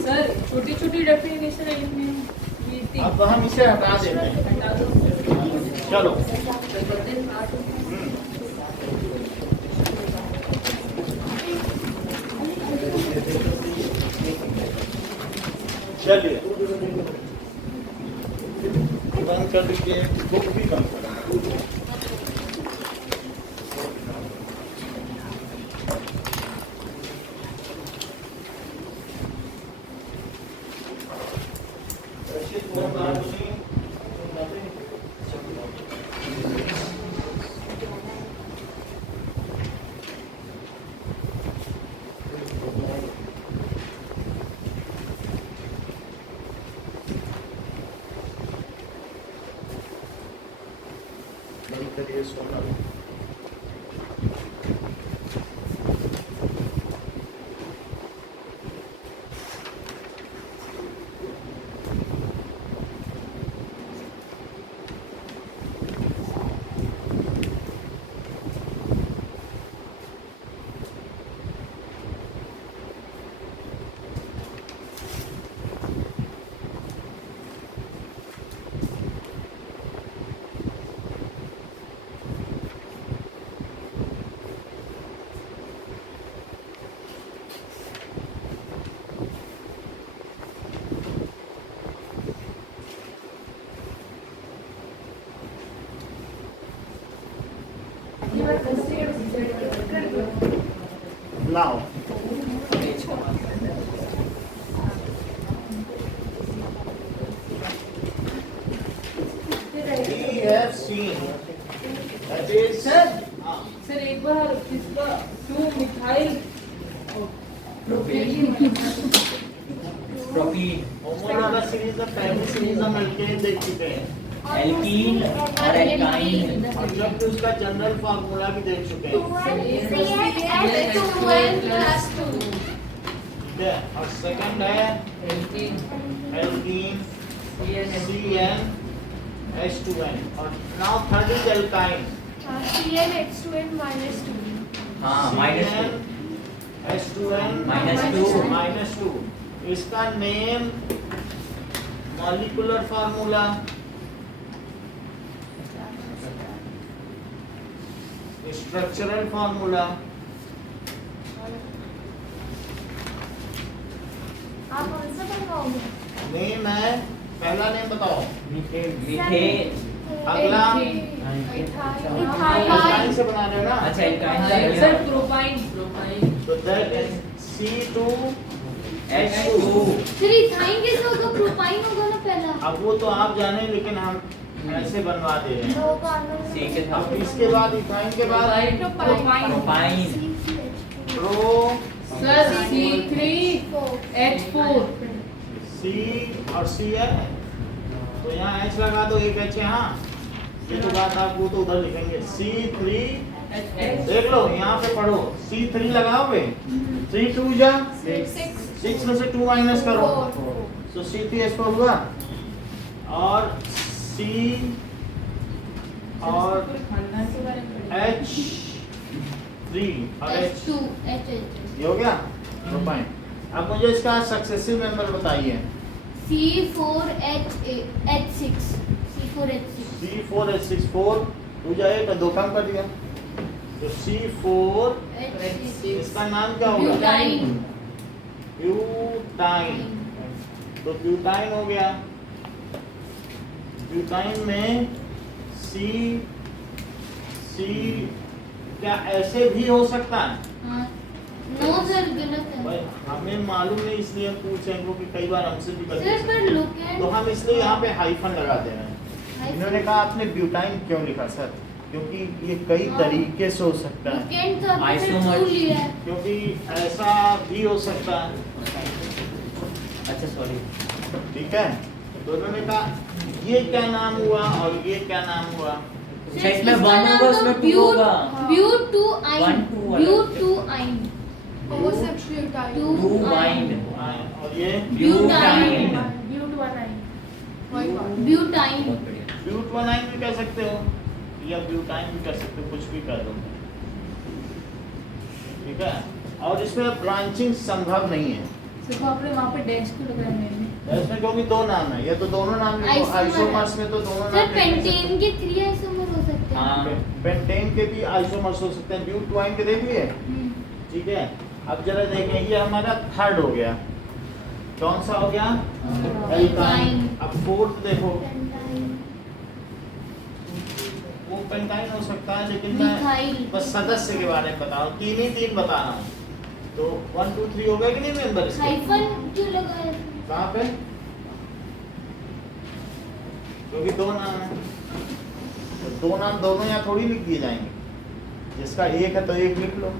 सर छोटी छोटी डेफिनेशन लिखनी है ये तीन अब हम इसे हटा देते हैं। हटा दो। चलो चलिए बंद कर दीजिए, बुक भी बंद कर। बंद करिए सोना। Now, we have seen that is sir एक बार इसका 2 मिथाइल प्रोपीन होमोलॉगस सीरीज में पहली सीरीज हम एल्केन देख चुके हैं एल्कीन और एल्काइन और जबकि उसका जनरल फार्मूला भी देख चुके हैं। 2NCH2N+2 ठीक है, और सेकंड है एल्कीन CnH2n और now third is alkyne CnH2n-2 हाँ -2 H2n -2 इसका name molecular formula structural formula आप उनसे बनवाओगे नेम है, पहला नेम बताओ। मीठे अगला एल्काइन से बना रहे हो ना, अच्छा एल्काइन का सर प्रोपाइन तो दैट इज C2H2। फिर इथाइन कैसे होगा? प्रोपाइन होगा ना पहला। अब वो तो आप जाने, लेकिन हम ऐसे बनवा दे रहे हैं। दो कार्बन सी के अब साथ इसके बाद इथाइन के बाद propyne propyne pro sir C3H4 C और C है, तो यहाँ H लगा दो, एक H यहाँ, ये तो बात आप वो तो उधर लिखेंगे C3। देख लो यहाँ पे पढ़ो, C3 लगाओगे, 3 2 जा 6 में से 2 माइनस करो तो C3H4 हुआ, और C और H3 और H H2 H ये हो गया प्रोपाइन। अब मुझे इसका सक्सेसिव मेंबर बताइए। C4H6 C4H6 4 2 जाए तो 2 कम कर दिया, तो C4 इसका नाम क्या होगा? Butyne butyne. तो ब्यूटाइन हो गया। ब्यूटाइन में C क्या ऐसे भी हो सकता है? नो सर गलत है भाई हमें मालूम नहीं, इसलिए हम पूछ रहे हैं क्योंकि कई बार हमसे भी गलती सर से- पर लुक तो हम इसलिए यहाँ पे हाइफन लगाते हैं। इन्होंने कहा आपने ब्यूटाइन क्यों लिखा सर? क्योंकि ये कई तरीके से हो सकता है, लुकेंट तो आपने Isomers। टू लिया है क्योंकि ऐसा भी हो सकता है। अच्छा सॉरी ठीक है, दोनों ने कहा ये क्या नाम हुआ और ये क्या नाम हुआ? अच्छा इसमें 1 होगा, उसमें 2 होगा। ब्यूटुआइन 1 2 ब्यूटुआइन टू वाइन और ये ब्यूटाइन ब्यूटाइन बहुत बढ़िया ब्यूटाइन भी कह सकते हो या ब्यूटाइन भी कर सकते हो, कुछ भी कर दो। ठीक है, और इसमें ब्रांचिंग संभव नहीं है सिर्फ आपने वहाँ पे डैश क्यों लगाया मैंने? इसमें, क्योंकि दो नाम है, ये तो दोनों नाम लिखो। Isomer। आइसोमर्स में तो दोनों सर नाम लिख पेंटेन के 3 आइसोमर हो सकते हैं हाँ पेंटेन के भी आइसोमर्स हो सकते हैं। ब्यूटाइन के देख लिए, ठीक है। अब जरा देखें, ये हमारा थर्ड हो गया, कौन सा हो गया? एल्काइन। एल्काइन। अब फोर्थ देखो, पेंटाइन। वो पेंटाइन हो सकता है, लेकिन मैं मिथाइल। बस सदस्य के बारे में बता रहा हूँ, तीन ही तीन बता रहा हूँ। तो 1 2 3 हो गए कि नहीं मेंबर इसके? हाइफन क्यों लगा है? कहाँ पे? क्योंकि दो नाम है, तो दो नाम दोनों यहाँ थोड़ी लिख दिए जाएंगे। जिसका एक है तो एक लिख लो,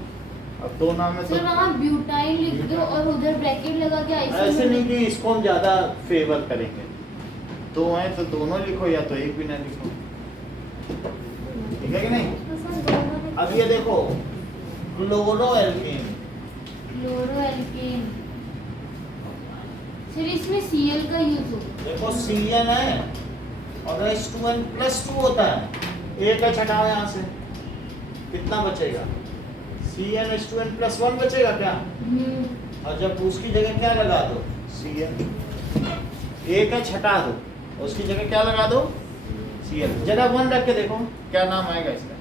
अब दो नाम है तो सर वहाँ ब्यूटाइल लिख दो और उधर ब्रैकेट लगा के ऐसे नहीं कि इसको हम ज्यादा फेवर करेंगे। दो हैं तो दोनों लिखो, या तो एक भी ना लिखो, ठीक है कि नहीं? तो सर दोनों लिख- अब ये देखो, क्लोरोएल्केन। क्लोरोएल्केन। सर इसमें Cl का यूज हो। देखो Cn है और H2n+2 होता है, एक है छटाओ यहाँ से, कितना बचेगा? CnH2n+1 बचेगा क्या? और जब उसकी जगह क्या लगा दो? Cn। एक है छटा दो, उसकी जगह क्या लगा दो? Cl। जरा 1 रख के देखो क्या नाम आएगा इसका।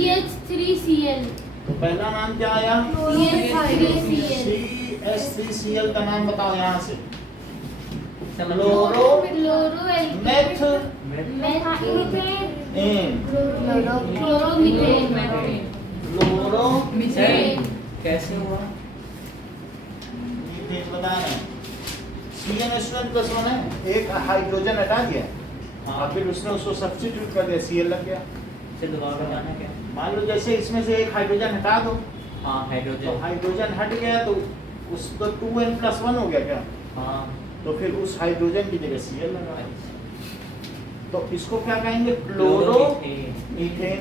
CH3Cl। तो पहला नाम क्या आया? CH3Cl। CH3Cl का नाम बताओ यहाँ से। समझ chloro chloroalkane. Meth methane. N chloromethane. Chloro sir कैसे हुआ? मीथेन बता रहे हैं। CnH2n+1 है, एक हाइड्रोजन हटा दिया और फिर उसने उसको सब्स्टिट्यूट कर दिया, Cl लग गया। से दोबारा बताना क्या? मान लो जैसे इसमें से एक हाइड्रोजन हटा दो, हाँ तो हाइड्रोजन। हाइड्रोजन हट गया तो उसको 2n+1 हो गया क्या? हाँ तो फिर उस हाइड्रोजन की जगह Cl लगा। तो इसको क्या कहेंगे? Chloro ethane.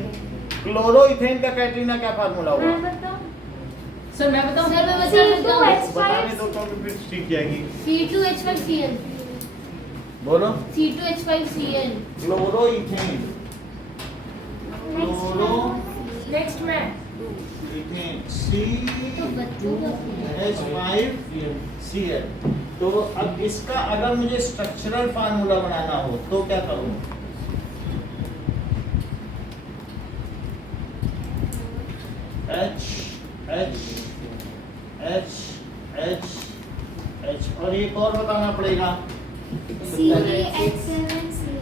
क्लोरो इथेन का कैटरीना क्या फार्मूला हुआ? मैं बताऊं? सर मैं बताऊं? सर मैं बताना C2H5 बताने दो तो फिर सीख जाएगी। C2H5Cl। बोलो। C2H5Cl। Chloro ethane. Chloro next में इथेन तो बच्चों का CH5Cl। तो अब इसका अगर मुझे स्ट्रक्चरल फार्मूला बनाना हो तो क्या करूं? H और एक और बताना पड़ेगा। CH7Cl।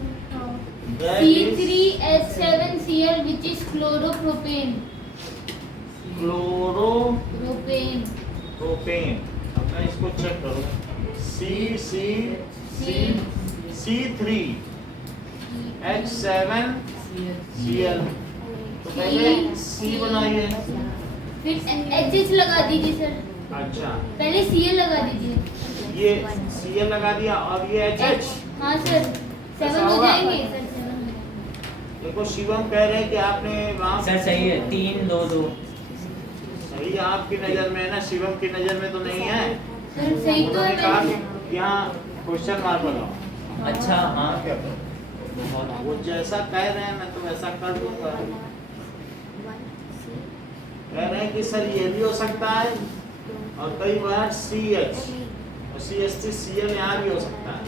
That is C3H7Cl which is chloropropane. Chloropropane. Propane. अब मैं इसको चेक करूं। C3H7Cl। तो पहले C बनाइए। फिर HH लगा दीजिए सर। अच्छा, पहले Cl लगा दीजिए। ये Cl लगा दिया और ये HH। हाँ सर 7 ऐसा हो होगा? जाएंगे सर 7। देखो शिवम कह रहे हैं कि आपने वहाँ सर सही है, 3 2 2। सही है आपकी नजर में है ना, शिवम की नजर में तो नहीं है। सर सही तो उन्होंने है कहा मैंने। कि यहाँ क्वेश्चन मार्क लगाओ। अच्छा हाँ क्या करो? वो जैसा कह रहे हैं मैं तो वैसा कर दूंगा। कह रहे हैं कि सर ये भी हो सकता है और कई बार CH और CH3Cl यहाँ भी हो सकता है।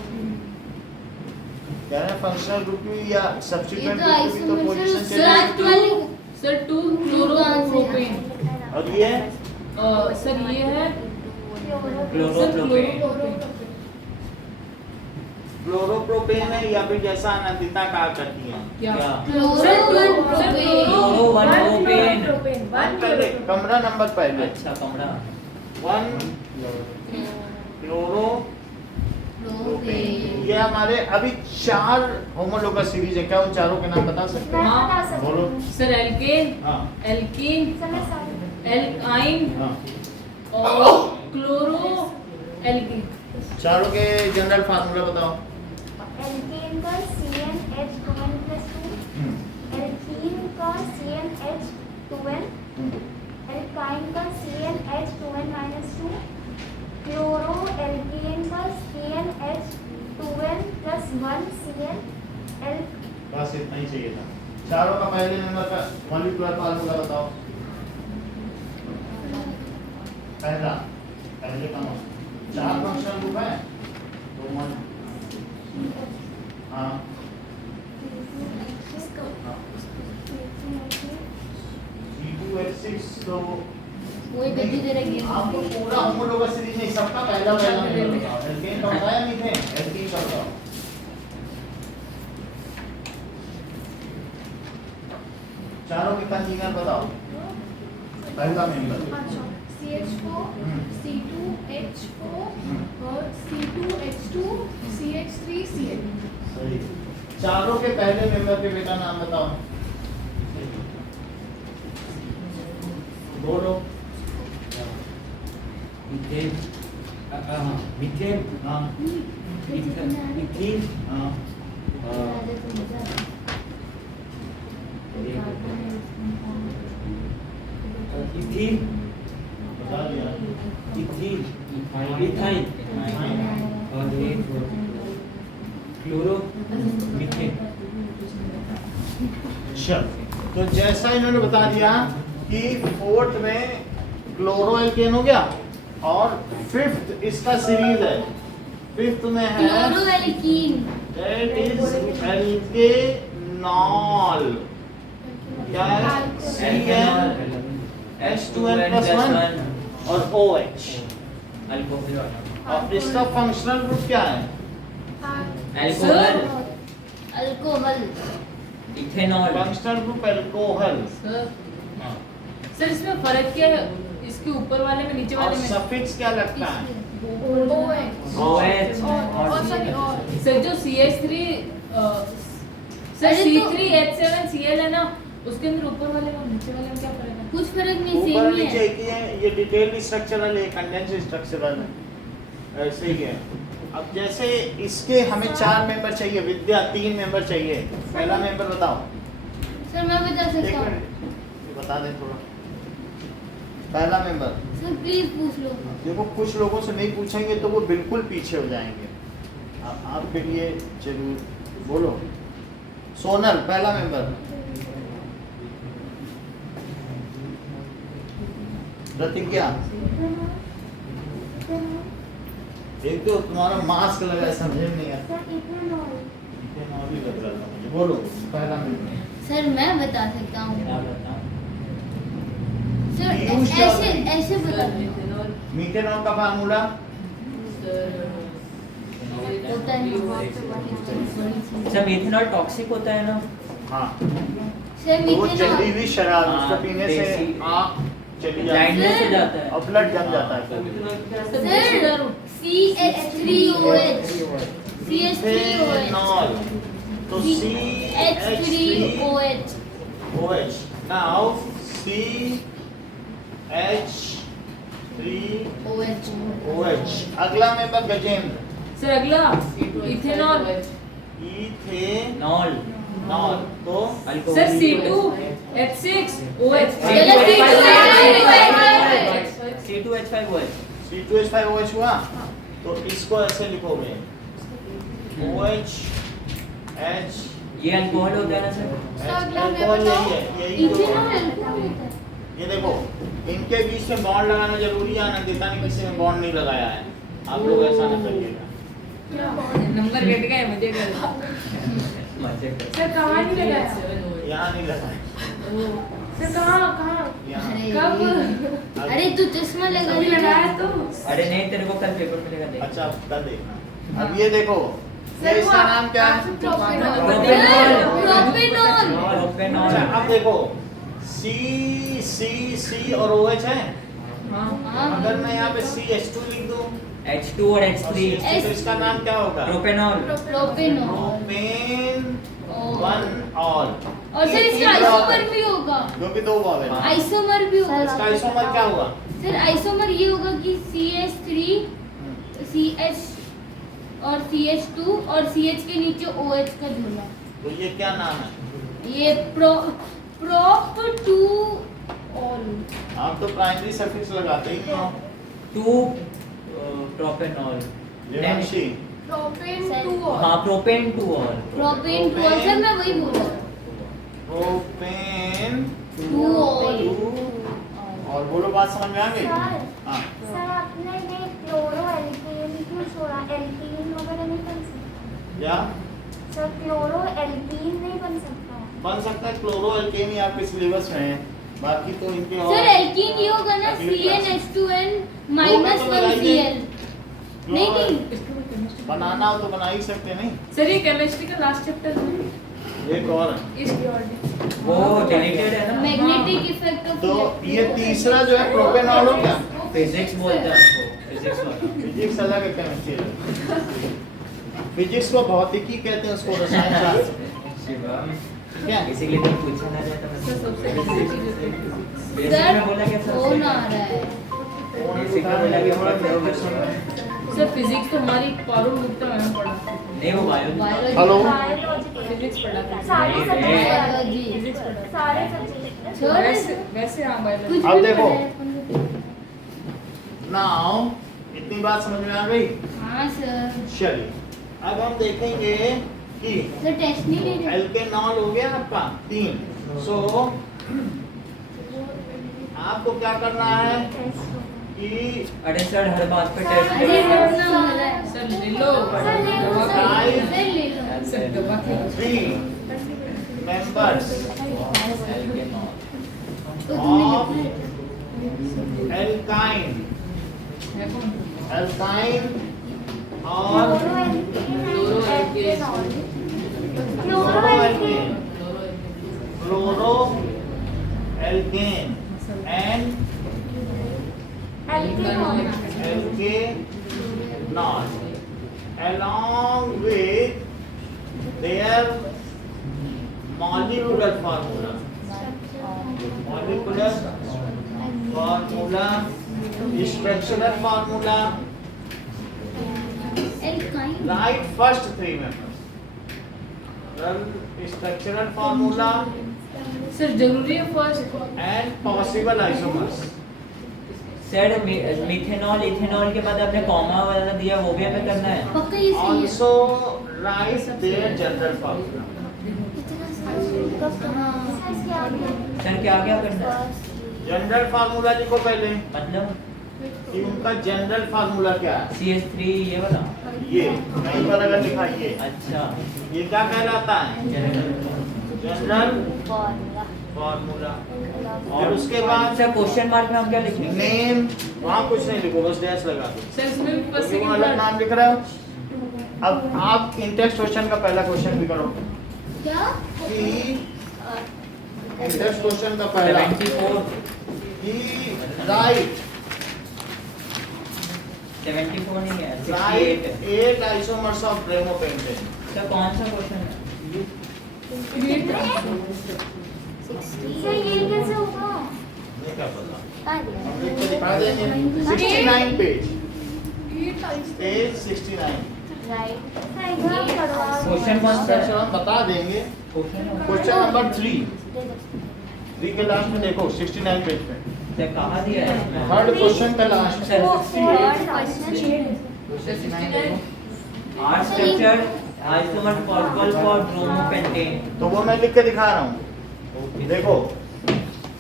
कह रहे हैं फंक्शनल ग्रुप की या ये सब्स्टिट्यूएंट तो ग्रुप की तो आइसोमर पोजीशन सर चेंज। वाले सर 2 क्लोरोप्रोपेन। और ये सर ये है क्लोरोप्रोपेन। क्लोरोप्रोपेन है या फिर जैसा अनंतिता कहा करती है। क्या? क्लोरोप्रोपेन। Chloro 1 propane. पहले कमरा नंबर पहले अच्छा कमरा 1 क्लोरो प्रोपेन। ये हमारे अभी 4 होमोलोगस सीरीज है, क्या उन चारों के नाम बता सकते मैं हैं? हाँ, बता सकती बोलो। हूँ। सर एल्केन, हाँ एल्कीन, समय सारी एल्काइन हाँ, और क्लोरो एल्कीन। चारों के जनरल फार्मूला बताओ। एल्केन का CnH2n+2, एल्कीन का CnH2n, एल्काइन का CnH2n-2, क्लोरो एल्केन का CnH2n+1 Cl, बस इतना ही चाहिए था। चारों का पहले नंबर का मॉलिक्यूलर फार्मूला बताओ। पहला पहले का 4 फंक्शनल ग्रुप है तो हाँ C2H6 तो वही गद्दी दे रही है। आपको पूरा होमोलोगस सीरीज नहीं, सबका पहला मेंबर बताओ। एल्केन का बताया मीथेन, एल्कीन का बताओ। चारों के कंजीगर बताओ। पहला मेंबर अच्छा CH4 C2H4 और C2H2 CH3 Cl। सही। चारों के पहले मेंबर के बेटा नाम बताओ। बोलो। मीथेन मीथेन हाँ मीथेन हाँ इथीन बता दिया। इथीन इथाइन और ये क्लोरो मीथेन। चल, तो जैसा इन्होंने बता दिया कि फोर्थ में क्लोरो एल्केन हो गया और फिफ्थ इसका सीरीज है। फिफ्थ में है क्लोरोएल्कीन। That is एल्केनॉल। क्या है? CnH2n+1 और OH। अल्कोहल और इसका फंक्शनल ग्रुप क्या है? Alcohol alcohol. Ethanol functional group alcohol. Sir इसमें फर्क क्या है इसके ऊपर वाले में नीचे और वाले में? सफिक्स क्या लगता है? OH सर जो CH3 सर अरे तो- C3H7Cl है ना, उसके अंदर ऊपर वाले और नीचे वाले में क्या फर्क है? कुछ फर्क नहीं, ऊपर सेम ही नीचे है। एक ही है। ये डिटेल स्ट्रक्चरल है, कंडेंस स्ट्रक्चरल है, ऐसे ही है। अब जैसे इसके हमें 4 मेंबर चाहिए, विद्या 3 मेंबर चाहिए। पहला मेंबर बताओ। सर मैं बता एक सकता हूँ। मिनट, ये बता दे थोड़ा। पहला मेंबर सर प्लीज पूछ लो। देखो, कुछ लोगों से नहीं पूछेंगे तो वो बिल्कुल पीछे हो जाएंगे। आपके लिए जरूर बोलो। सोनल पहला मेंबर। प्रतिज्ञा, एक तो तुम्हारा मास्क लगा है, समझ में नहीं आता। Sir ethanol. इथेनॉल ही लग रहा था मुझे। बोलो पहला मेंबर। सर मैं बता सकता हूँ। क्या बताऊं? सर यूज क्या ऐसे होता है? ऐसे बता दो। इथेनॉल मीथेनॉल का फार्मूला होता है। अच्छा मेथनॉल टॉक्सिक होता है ना? हाँ, सर वो मीथेनॉल। जहरीली शराब, हाँ, उसको पीने से देसी- आँख चली जाती ब्लाइंडनेस है हो जाता है और ब्लड जम जाता है। Sir CH3OH। CH3OH। इथेनॉल, तो CH3OH। CH3OH। Now CH3OH। अगला मेंबर गजेंद्र। सर अगला इथेनॉल। इथेनॉल, तो अल्कोहल सर C2H6OH। चलो C2H5OH C2H5OH हुआ। तो इसको ऐसे लिखोगे OH H। ये अल्कोहल होता है ना सर? अल्कोहल यही है, यही तो इथेनॉल अल्कोहल होता है। ये देखो, इनके बीच में बॉन्ड लगाना जरूरी है। आनंदिता ने किसी में बॉन्ड नहीं लगाया है। आप लोग ऐसा ना करिएगा। नंबर घट गए मुझे कर। मजे कर। सर कहाँ नहीं लगाया? यहाँ नहीं लगाया, सर कहाँ? यहाँ। कब? अरे तू चश्मा लगा अभी लगाया तो। अरे नहीं, तेरे को कल पेपर मिलेगा देख। अच्छा, अब कल देखना। अब ये देखो, ये इसका नाम क्या है? प्रोपेनॉल। प्रोपेनॉल। अच्छा, अब देखो C और OH है। अगर मैं यहाँ पे CH2 लिख दूँ H2 और H3 तो इसका नाम क्या होगा? प्रोपेनॉल। प्रोपेनॉल। Propane 1 all. और सर इसका आइसोमर भी होगा। जो भी 2 वॉवेल। आइसोमर भी होगा। इसका आइसोमर क्या हुआ? सर आइसोमर ये होगा कि CH3 CH और CH2 और CH के नीचे OH का जोड़ा। तो ये क्या नाम है? ये prop 2 ऑल। आप तो प्राइमरी सफिक्स लगाते ही नहीं हो। 2 प्रोपेनॉल। Devanshi, propane sir. 2 हाँ प्रोपेन 2 और प्रोपेन 2 ऑल। सर मैं वही बोल रहा हूँ। Propane 2 all. 2 और बोलो, बात समझ में आ गई? सर हाँ, सर आपने ये क्लोरो एल्केन क्यों छोड़ा? एल्कीन वगैरह नहीं बन सकता? या सर क्लोरो एल्कीन नहीं बन सकता? बन सकता है। क्लोरो एल्केन ही आपके सिलेबस में है, बाकी तो इनके सर और एल्कीन ये होगा ना CnH2n माइनस तो 1 लगाइए। Cl नहीं नहीं बनाना हो तो बना ही सकते नहीं। सर ये केमिस्ट्री का लास्ट चैप्टर है एक और है। इस periodic। वो डिलीटेड है ना, मैग्नेटिक इफेक्ट ऑफ तो ये तीसरा जो है प्रोपेनॉल हो गया। फिजिक्स बोलते हैं उसको, फिजिक्स वाला। फिजिक्स अलग है, केमिस्ट्री अलग। फिजिक्स को भौतिकी कहते हैं, उसको रसायन शास्त्र। क्या इसीलिए तो पूछा ना जाता सर मैं। सबसे बेसिक चीज होती है बेसिक सर में बोला क्या फोन आ रहा है बेसिक में बोला कि सर फिजिक्स तो हमारी पारुल गुप्ता मैम पढ़ाती नहीं वो बायो बायोलॉजी हेलो बायोलॉजी है फिजिक्स पढ़ाती है सारे नहीं, सब्जेक्ट बायोलॉजी फिजिक्स पढ़ाती सारे सब्जेक्ट छोड़ वैसे वैसे हाँ बायोलॉजी कुछ अब भी देखो। पढ़ा है। नाउ इतनी बात समझ में आ गई। हाँ सर चलिए अब हम देखेंगे कि सर टेस्ट नहीं ले रहे एल्केनॉल हो गया आपका 3। सो आपको क्या करना है कि अरे सर हर बात पे टेस्ट अरे रोना हो रहा है सर ले लो सर ले लो दवा सर खा- सर ले लो सर दवा खा- 3 members तो तुमने of कितना alkyne है कौन? alkyne और chloroalkane chloroalkane and alkanol along with their molecular formula structural formula alkyne write first 3 members then structural formula sir जरूरी है first and possible isomers sir methanol ethanol के बाद आपने कॉमा वाला दिया वो भी हमें करना है। पक्का ये सही है also write their general formula sir क्या क्या करना है जनरल फार्मूला लिखो पहले मतलब कि उनका जनरल फार्मूला क्या है। CH3 ये वाला। ये कहीं पर अगर लिखा ये अच्छा ये क्या कहलाता है जनरल। General formula. और उसके बाद सर क्वेश्चन मार्क में हम क्या लिखेंगे? नेम वहाँ कुछ नहीं लिखो बस डैश लगा दो सर इसमें भी फर्स्ट क्योंकि वो अलग नाम लिख रहे हो। अब आप इंटेक्स क्वेश्चन का पहला क्वेश्चन भी करो क्या कि इंटेक्स क्वेश्चन का पहला 74 कि राइट 74 नहीं है right 68 8 isomers of bromopentane sir कौन सा क्वेश्चन है? सर ये कैसे होगा नहीं क्या पता हम लिख के दिखा देंगे 69 पेज 69 क्वेश्चन कौन सा सर है? हम बता देंगे क्वेश्चन क्वेश्चन नंबर 3 के लास्ट में देखो 69 पेज पे सर कहाँ दिया है इसमें? थर्ड क्वेश्चन का लास्ट सर 69 देखो are structure isomer possible for bromopentane. तो वो मैं लिख के दिखा रहा हूँ देखो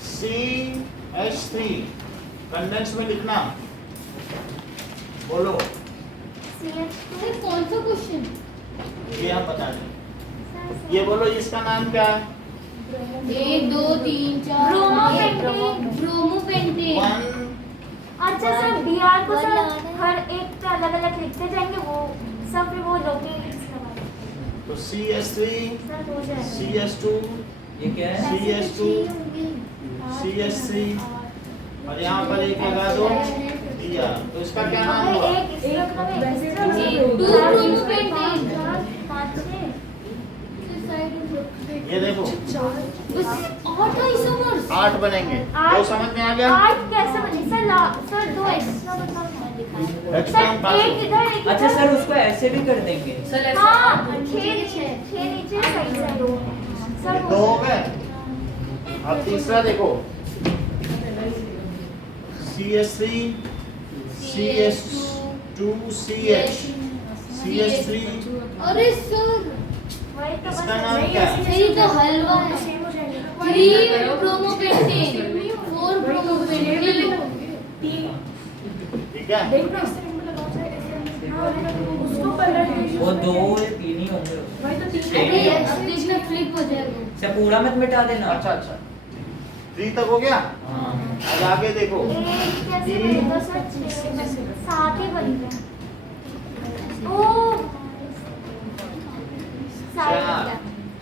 CH3 कंडेंस में लिखना बोलो सर कौन सा क्वेश्चन ये हम बता दें ये बोलो इसका नाम क्या है 1 2 3 4 ब्रोमोपेंटेन। ब्रोमोपेंटेन 1 अच्छा सर बीआर को सर हर एक का अलग अलग लिखते जाएंगे वो सब फिर वो लोकेट्स लगा तो CH3 सर हो जाएगा CH2 ये क्या है? CH2 CH3 और यहाँ पर एक लगा दो दिया तो इसका क्या नाम हुआ एक इसका मतलब टू ब्रोमोपेंटेन ये देखो बस 8 आइसोमर्स 8 बनेंगे तो समझ में आ गया आठ कैसे बने सर सर दो एक्स्ट्रा बताओ एक्स्ट्रा हम सर पास एक इधर एक अच्छा इधर। सर उसको ऐसे भी कर देंगे। सर ऐसे हाँ छह नीचे साइड से दो सर दो हो गए अब तीसरा देखो CH3 CH2 CH CH3 अरे सर वही तो इसका बस नाम नहीं, क्या है? ऐसे ये तो हलवा है सेम हो जाएगा 3 ब्रोमोपेंटेन 4 ब्रोमोपेंटेन ठीक है उसको पलट वो 2 या 3 ही होंगे। अरे अब इसमें फ्लिप हो जाएगा सर पूरा मत मिटा देना। अच्छा 3 तक हो गया। हाँ। अब आगे देखो, एक कैसे बनेगा सर? 7 ही बन गया। ओ साइड चार।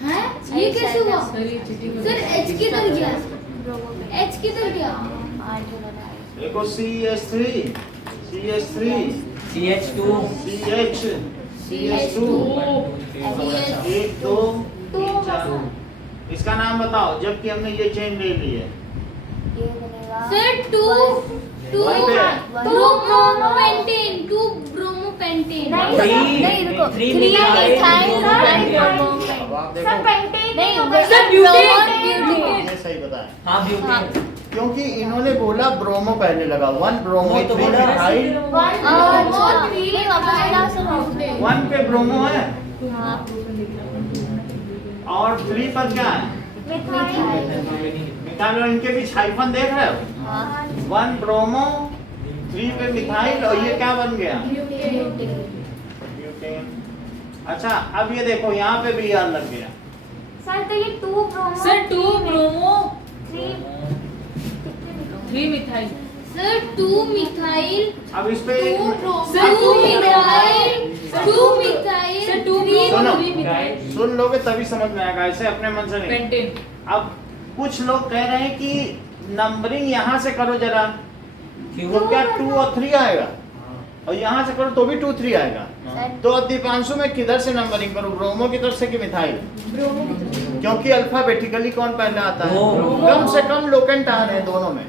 हैं? ये कैसे हुआ? सर ये चीटिंग सर एच किधर गया? एच किधर गया? देखो CH3 CH2 CH CH2 1 2 3 4। इसका नाम बताओ जबकि हमने ये चेन ले ली है। सर 2 One पे। ब्रोमोपेंटेन 2 ब्रोमोपेंटेन नहीं रुको। 3 अब आप सर देखो पेंटेन नहीं, होगा सर ब्यूटेन। ये सही बताया, हाँ ब्यूटेन। क्योंकि इन्होंने बोला ब्रोमो पहले लगा, 1 ब्रोमो वही तो 3 बोला। मिथाइल, 1 पे ब्रोमो है और 3 पर क्या है मिथाइल, और इनके बीच हाइफन देख रहे हो, 1 ब्रोमो 3 पे मिथाइल और ये क्या बन गया ब्यूटेन। अच्छा अब ये देखो यहाँ पे भी यार लग गया, सर तो ये 2 bromo sir 2 bromo 3 3 methyl. Sir 2 methyl अब इस पे 2 sir, 2 methyl 2 methyl sir 2 bromo 3 methyl सुन लोगे तभी समझ में आएगा, ऐसे अपने मन से नहीं। पेंटेन। अब कुछ लोग कह रहे हैं कि नंबरिंग यहाँ से करो जरा, तो क्या 2 और 3 आएगा, और यहाँ से करो तो भी 2 3 आएगा। तो अब दीपांशु में किधर से नंबरिंग करूँ, ब्रोमो की तरफ से कि मिथाइल? क्योंकि अल्फाबेटिकली कौन पहले आता है, ब्रोमो। कम से कम लोकेंट आ रहे हैं दोनों में।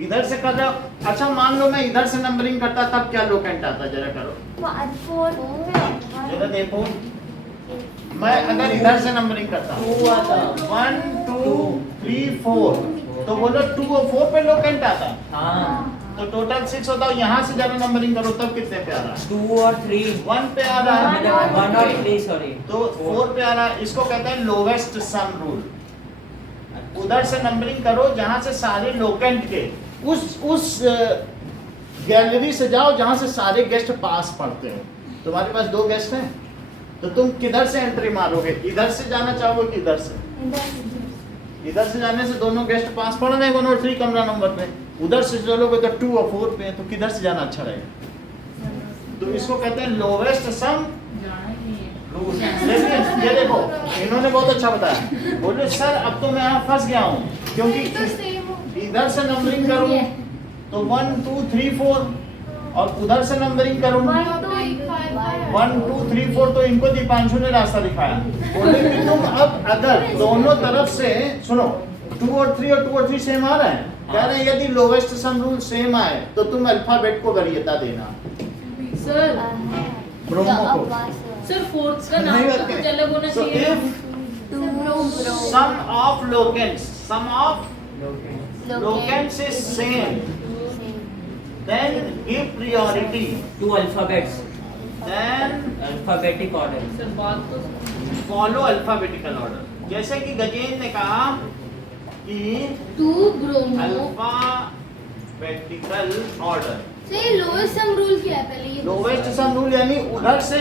इधर से कर रहे हो, अच्छा मान लो मैं इधर से नंबरिंग करता तब क्या लोकेंट आता, जरा करो 4 जरा देखो। मैं अगर इधर से नंबरिंग करता हूँ 2 आता। 1 2 3 4, तो बोलो 2 और 4 पे लोकेंट आता, हाँ तो टोटल 6 होता है। यहाँ से जरा नंबरिंग करो तब कितने पे आ रहा है, 2 और 3 1 पे आ रहा है, मतलब 1 और 3 सॉरी तो 4 पे आ रहा है। इसको कहते हैं लोवेस्ट सम रूल। उधर से नंबरिंग करो जहाँ से सारे लोकेंट के उस गैलरी से जाओ जहाँ से सारे गेस्ट पास पढ़ते हो। तुम्हारे पास 2 गेस्ट हैं, तो तुम किधर से एंट्री मारोगे, इधर से जाना चाहोगे कि इधर से? इधर से जाने से दोनों गेस्ट पास पढ़ रहे हैं 1 और 3 कमरा नंबर पे, उधर से चलोगे तो 2 और 4 पे, तो किधर से जाना अच्छा रहेगा? तो इसको कहते हैं लोवेस्ट सम रूल। लेकिन ये देखो इन्होंने बहुत अच्छा बताया, बोले सर अब तो मैं यहाँ फंस गया हूँ, क्योंकि इधर से नंबरिंग करूँ तो 1 2 3 4 और उधर से नंबरिंग करूँ 1 2 3 4, तो इनको दीपांशु ने रास्ता दिखाया। बोले कि तुम अब अगर दोनों तरफ से सुनो 2 और 3 और 2 और 3 सेम आ रहे हैं, कह रहे हैं यदि लोवेस्ट सम रूल सेम आए तो तुम अल्फाबेट को वरीयता देना, सर ब्रोमो को। सर 4th का नहीं नाम करते। कुछ अलग होना So चाहिए। if sum of locants is same, then give priority, to alphabets then alphabetic order. Sir बात तो follow alphabetical order। जैसे कि गजेंद्र ने कहा कि 2 ब्रोमो alphabetical order, से लोएस्ट सम रूल क्या है पहले ये लोवेस्ट सम रूल यानी उधर से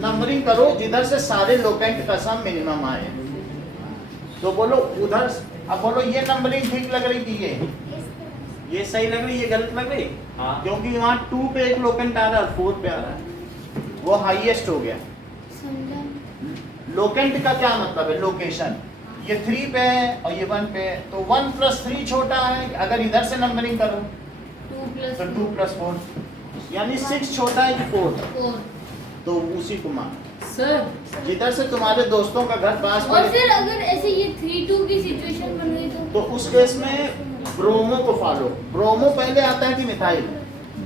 नंबरिंग करो जिधर से सारे लोकेंट का सम मिनिमम आए। तो बोलो उधर, अब बोलो ये नंबरिंग ठीक लग रही थी, ये सही लग रही, ये गलत लग रही, हाँ क्योंकि वहाँ 2 पे एक लोकेंट आ रहा है, 4 पे आ रहा है, वो हाईएस्ट हो गया। समझा लोकेंट का क्या मतलब है, लोकेशन। ये 3 पे है और ये 1 पे है, तो 1 + 3 छोटा है, अगर इधर से नंबरिंग करो 2 प्लस तो 2 + 4 यानी 6 छोटा है कि 4, 4 तो उसी को मान। सर जिधर से तुम्हारे दोस्तों का घर पास और पड़े, फिर अगर ऐसे ये 3 2 की सिचुएशन बन गई तो उस केस में ब्रोमो को फॉलो। ब्रोमो पहले आता है कि मिथाइल,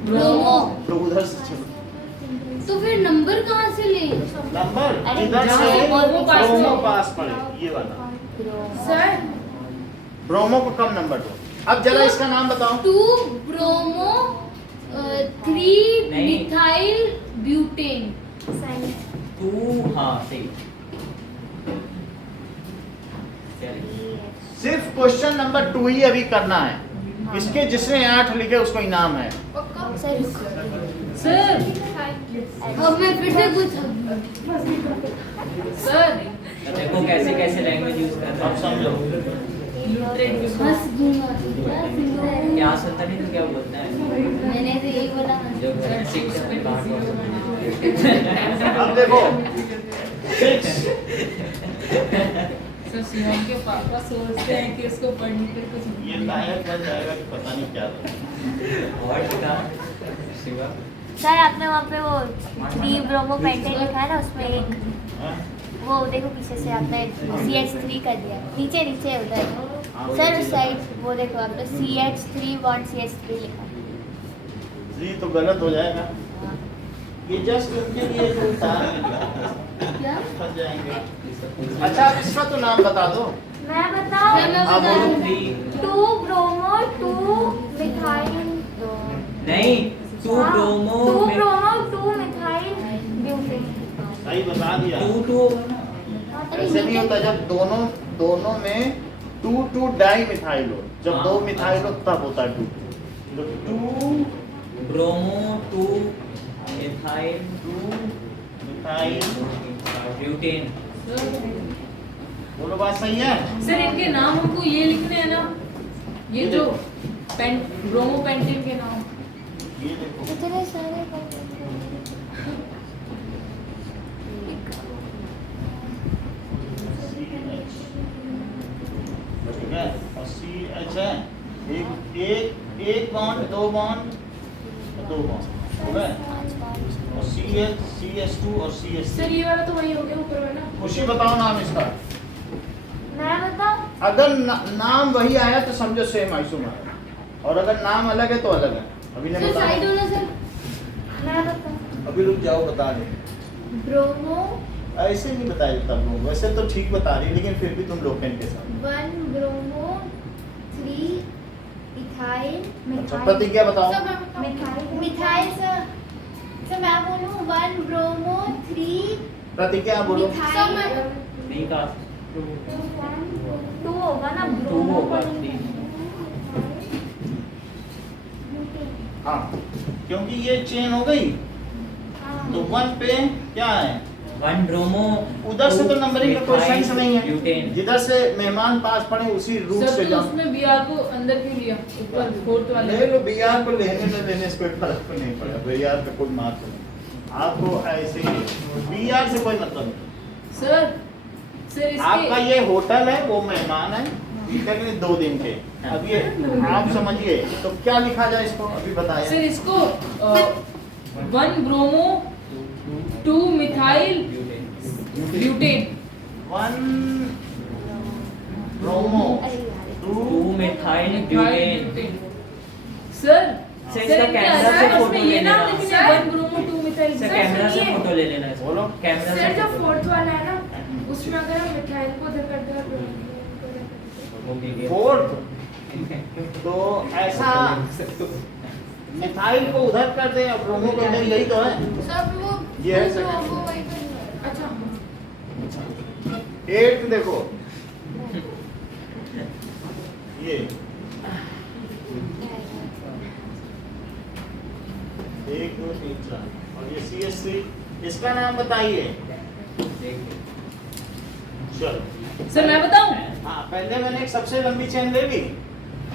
ब्रोमो तो उधर से चलो। तो फिर नंबर कहाँ से ले नंबर इधर जहाँ से से ब्रोमो पास पड़े, ये वाला सर ब्रोमो को कम नंबर दो। अब जरा इसका नाम बताओ। 2 ब्रोमो 3 नहीं। मिथाइल ब्यूटेन 2 हाँ सही। सिर्फ क्वेश्चन नंबर 2 ही अभी करना है, इसके जिसने 8 लिखे उसको इनाम है। सर अब मैं फिर से कुछ सर देखो कैसे कैसे लैंग्वेज यूज कर रहे अब हैं। समझो न्यूट्रेट बस दूंगा क्या सुनता नहीं तो क्या बोलता है मैंने तो यही बोला जो घर सिक्स में बाहर अब देखो 6 सर शिवम के पापा सोचते हैं कि उसको पढ़ने पे कुछ ये लायक बन जाएगा कि पता नहीं क्या और क्या शिवा सर आपने वहाँ पे वो डी ब्रोमो पेंटेन लिखा है ना, उसमें एक हाँ? वो देखो पीछे से आपने CH3 कर दिया, नीचे नीचे उधर सर उस साइड वो देखो आपने CH3 want CH3 लिखा। जी तो गलत हो जाएगा, ये जस्ट उनके लिए जो उतार क्या फंस जाएंगे। अच्छा अब इसका तो नाम बता दो। मैं बताऊँ, आप बोलो। 2 ब्रोमो 2 मिथाइल नहीं 2 ब्रोमो 2 ब्रोमो 2 मिथाइल ब्यूटेन। सही बता दिया। 2 ऐसे नहीं होता जब दोनों में 2 डाई मिथाइल हो, जब 2 मिथाइल हो तब होता है 2। तो 2 ब्रोमो 2 मिथाइल 2 मिथाइल ब्यूटेन। बोलो बात सही है। सर इनके नाम हमको ये लिखने हैं ना, ये जो ब्रोमो पेंटेन के नाम। ये देखो इतने सारे ठीक है, और CH है, एक बॉन्ड 2 बॉन्ड 2 बॉन्ड हो गए, और CH CH2 और CH3। सर ये वाला तो वही हो गया ऊपर वाला। खुशी बताओ नाम इसका। मैं बताऊँ, अगर नाम वही आया तो समझो सेम आइसोमर है, और अगर नाम अलग है तो अलग है। अभी ने सर बता साइड होना सर मैं बताऊँ अभी रुक जाओ, बता दे। ब्रोमो ऐसे नहीं बताया जाता लोग, वैसे तो ठीक बता रही लेकिन फिर भी तुम लोकेन के साथ। 1 ब्रोमो 3 इथाइल अच्छा प्रतिज्ञा बताओ। मिथाइल सर मैं बोलूं 1 ब्रोमो 3 प्रतिज्ञा बोलो। मिथाइल नहीं का 2 होगा ना 2 ब्रोमो होगा हाँ क्योंकि ये चेन हो गई तो 1 पे क्या है, 1 ब्रोमो उधर से तो नंबरिंग का कोई सेंस नहीं है, ब्यूटेन। जिधर से मेहमान पास पड़े उसी रूट सर से तो जाओ। उसमें BR को अंदर क्यों लिया ऊपर फोर्थ वाले ले लो, BR को लेने में लेने से कोई फर्क तो नहीं पड़ा, BR पे कोई मार्क नहीं, आपको ऐसे ही BR से कोई मतलब नहीं। सर आपका इसके ये होटल है, वो मेहमान है, ठीक है कि नहीं, 2 दिन के। अब ये आप समझिए तो क्या लिखा जाए इसको, अभी सर बताइए। इसको 1 bromo 2 methyl butane 1 bromo 2 methyl butane. Sir sir, इसका कैमरा से फोटो ये ले नाम लेना। लिखने हैं 1 ब्रोमो 2 मिथाइल। सर कैमरा से फोटो ले लेना इसको। बोलो। कैमरा सर से जो फोटो। फोर्थ वाला है ना उसमें अगर हम मिथाइल को उधर कर दें वो भी गया। 4 तो ऐसा मिथाइल को उधर कर दे और ब्रोमो को इधर, यही तो है। सब वो ये है वो second। वही तो अच्छा 8 देखो ये 1 2 3 4 और ये CH3, इसका नाम बताइए। चलो सर मैं बताऊं हाँ, पहले मैंने एक सबसे लंबी चेन ले ली,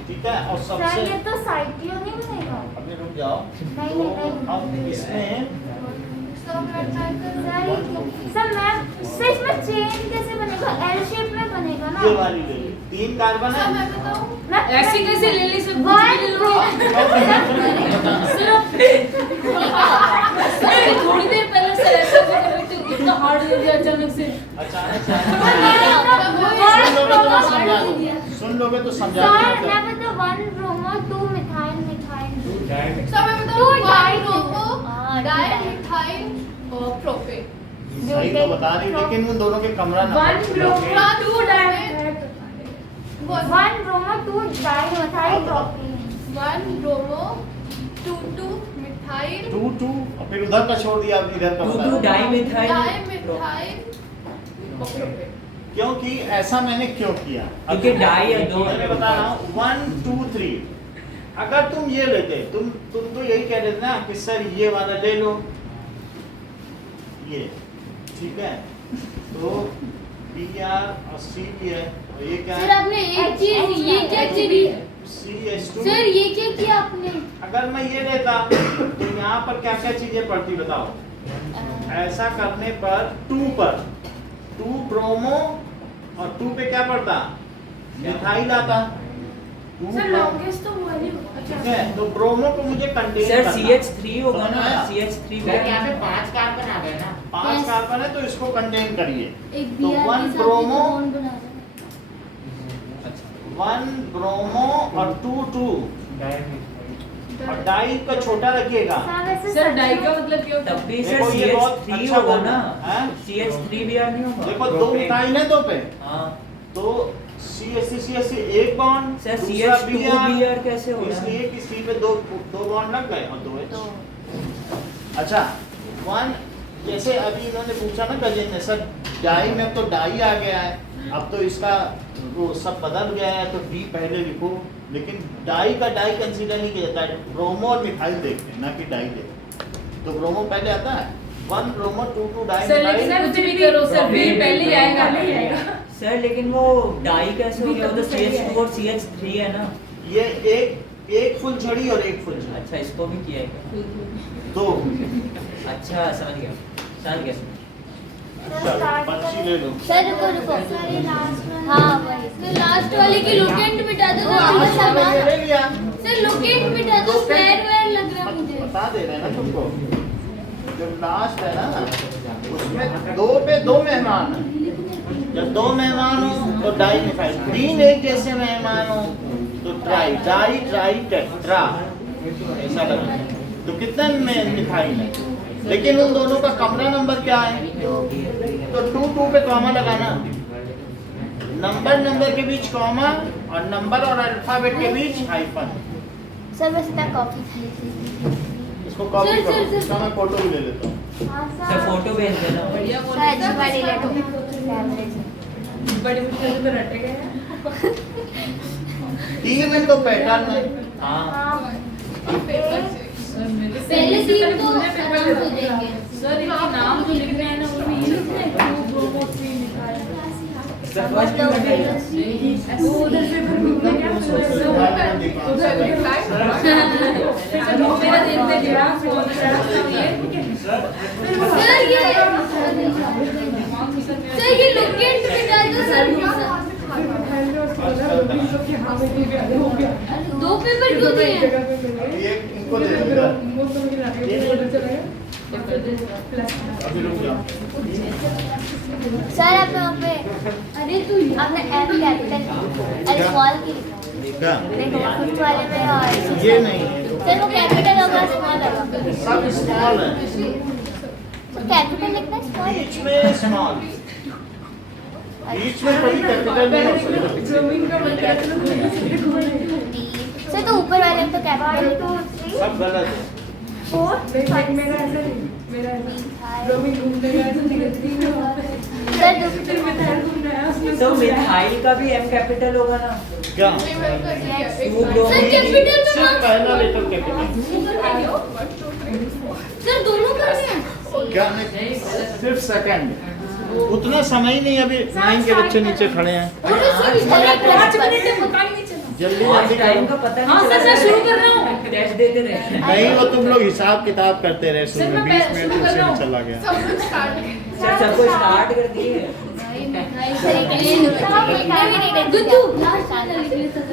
ठीक है, और सर सबसे ये तो साइक्लो नहीं बनेगा। अभी रुक जाओ। नहीं, तो नहीं। अब इसमें सब मैं सर इसमें चेन कैसे बनेगा, एल शेप में बनेगा ना। ये वाली ले ली, 3 कार्बन सब है। मैं बताऊं मैं ऐसे कैसे ले ली सब One ले लो सर थोड़ी देर पहले सर ऐसा कर रहे थे इतना हार्ड हो गया अचानक से। अचानक सर सुन लोगे तो समझा मैं बता 1 ब्रोमो 2 मिथाइल मिथाइल सब मैं तो बताऊं 1 डाई ब्रोमो हाँ, डाई मिथाइल प्रोपेन सही तो बता रही, लेकिन उन दोनों के कमरा ना 1 bromo 2 di 1 bromo 2 di methyl propane 1 bromo 2 methyl 2 और फिर उधर का छोड़ दिया, अब इधर का 2 बता। Di methyl die methyl propane क्योंकि ऐसा मैंने क्यों किया, क्योंकि डाई है दो। मैंने बता रहा हूँ 1 2 3। अगर तुम ये लेते, तुम तो यही कह रहे थे ना कि सर ये वाला ले लो, ये ठीक है, तो BR और C भी है और तो ये क्या सर है? आपने एक चीज ये क्या चीज CH2। सर ये क्या किया आपने? अगर मैं ये लेता तो यहाँ पर क्या क्या चीजें पड़ती बताओ। ऐसा करने पर 2 ब्रोमो और 2 पे क्या पड़ता, मिथाइल आता। 2 सर लॉन्गेस्ट तो वो नहीं ठीक है, तो ब्रोमो को मुझे कंटेन सर करना। CH3 होगा समझ ना, आया? CH3 सर यहाँ पे 5 कार्बन आ गए ना। 5 Yes. कार्बन है तो इसको कंटेन करिए। एक तो बीआर 1 के साथ ब्रोमो, एक बॉन्ड बना रहा है। 1 ब्रोमो और 2 और डाई का छोटा रखिएगा। हाँ, वैसे सर सच डाई में- का मतलब क्या होता तब है? भी सर देखो, ये बहुत CH3 अच्छा होगा बोल ना, रहा है। CH3 भी नहीं होगा। देखो 2 मिथाइल है 2 पे, हाँ तो CH3 एक बॉन्ड, सर दूसरा CH2 Br, Br कैसे होगा? इसलिए कि C पे दो बॉन्ड लग गए और 2 H। अच्छा 1 जैसे अभी इन्होंने पूछा ना गजेंद्र ने, सर डाई में तो डाई आ गया है, अब तो इसका वो सब बदल गया है, तो D पहले लिखो, लेकिन डाई का डाई कंसीडर नहीं किया जाता है, ब्रोमो और मिथाइल देखते हैं ना कि डाई देखते हैं। तो ब्रोमो पहले आता है, 1 ब्रोमो 2 डाई सर लेकिन मिथाइल। कुछ भी करो सर बी पहले ही आएगा नहीं आएगा। सर लेकिन वो डाई कैसे हो गया? वो तो CH2 और CH3 है ना। ये एक फुल झड़ी और एक फुल झड़ी, अच्छा इसको भी किया है क्या? 2। अच्छा समझ गया चलो, पर्ची ले लो। सर रुको सर ये लास्ट वाला हाँ वही सर लास्ट वाले की लोकेंट मिटा दो ना आज पूरा का मैंने सामान। ले लिया, सर लोकेंट मिटा दो स्क्वायर वेयर लग रहा है मुझे। बता दे रहे हैं ना तुमको, जो लास्ट है ना उसमें 2 पे 2 मेहमान हैं। जब 2 मेहमान हो तो डाई मिथाइल, 3 एक जैसे मेहमान हो तो ट्राई टेट्रा, ऐसा लगता है। तो कितने में मिथाइल है, लेकिन उन दोनों का कमरा नंबर क्या है, तो 2 पे कॉमा लगाना, नंबर के बीच कॉमा और नंबर और अल्फाबेट के बीच हाइफन। सर बस मैं कॉपी इसको कॉपी सर, करो, सर, सर। इसका मैं फोटो भी ले लेता हूँ। हाँ सर सर फोटो भेज देना। बढ़िया सर अच्छी वाली ले लो कैमरे से। बड़ी मुश्किल से रटे गए हैं। 3 में तो पैटर्न है, हाँ हाँ पहले 3 तो आराम से देंगे। सर इनके नाम जो लिखने हैं ना वो भी ये लिखने हैं 2 ब्रोमो 3 लिखा है। सर फर्स्ट में बताइए। वो उधर से फिर घूमने क्या उधर वो मेरा देखते गया फोन सर ये लोकेट मिटा दो सर। 2 पेपर क्यों दिए हैं? ये इनको दे दूंगा। अभी रुक जाओ। सर आप वहाँ पे अरे तू आपने एम कैपिटल एल स्मॉल की क्या? देखो फर्स्ट वाले में और ये नहीं है, सर वो कैपिटल होगा स्मॉल होगा। सब स्मॉल है, तो कैपिटल लिखना है स्मॉल। बीच में स्मॉल, बीच में कभी कैपिटल नहीं हो सकता। सर तो ऊपर वाले में तो कैपिटल 1 2 3 सब गलत है। 4 सर तो मिथाइल का भी M कैपिटल होगा ना। क्या? सर कैपिटल में सिर्फ पहला लेटर कैपिटल। सर दोनों कर रहे हैं। क्या? सिर्फ सेकंड, उतना समय ही नहीं, अभी 9 के बच्चे नीचे खड़े हैं, अरे सर इस तरह 5 मिनट है पता ही नहीं चला। जल्दी आज जल्दी टाइम करो। का पता हाँ, नहीं सर, मैं शुरू कर रहा हूँ। क्रैश देते रहे। नहीं, वो तुम लोग हिसाब किताब करते रहे, सर, सुन मैं 20 मिनट शुरू कर उसी रहा में हूँ। चला गया। सर सबको स्टार्ट कर दिए। सर एक ले लो। गुड्डू लास्ट वाला लिख ले सर।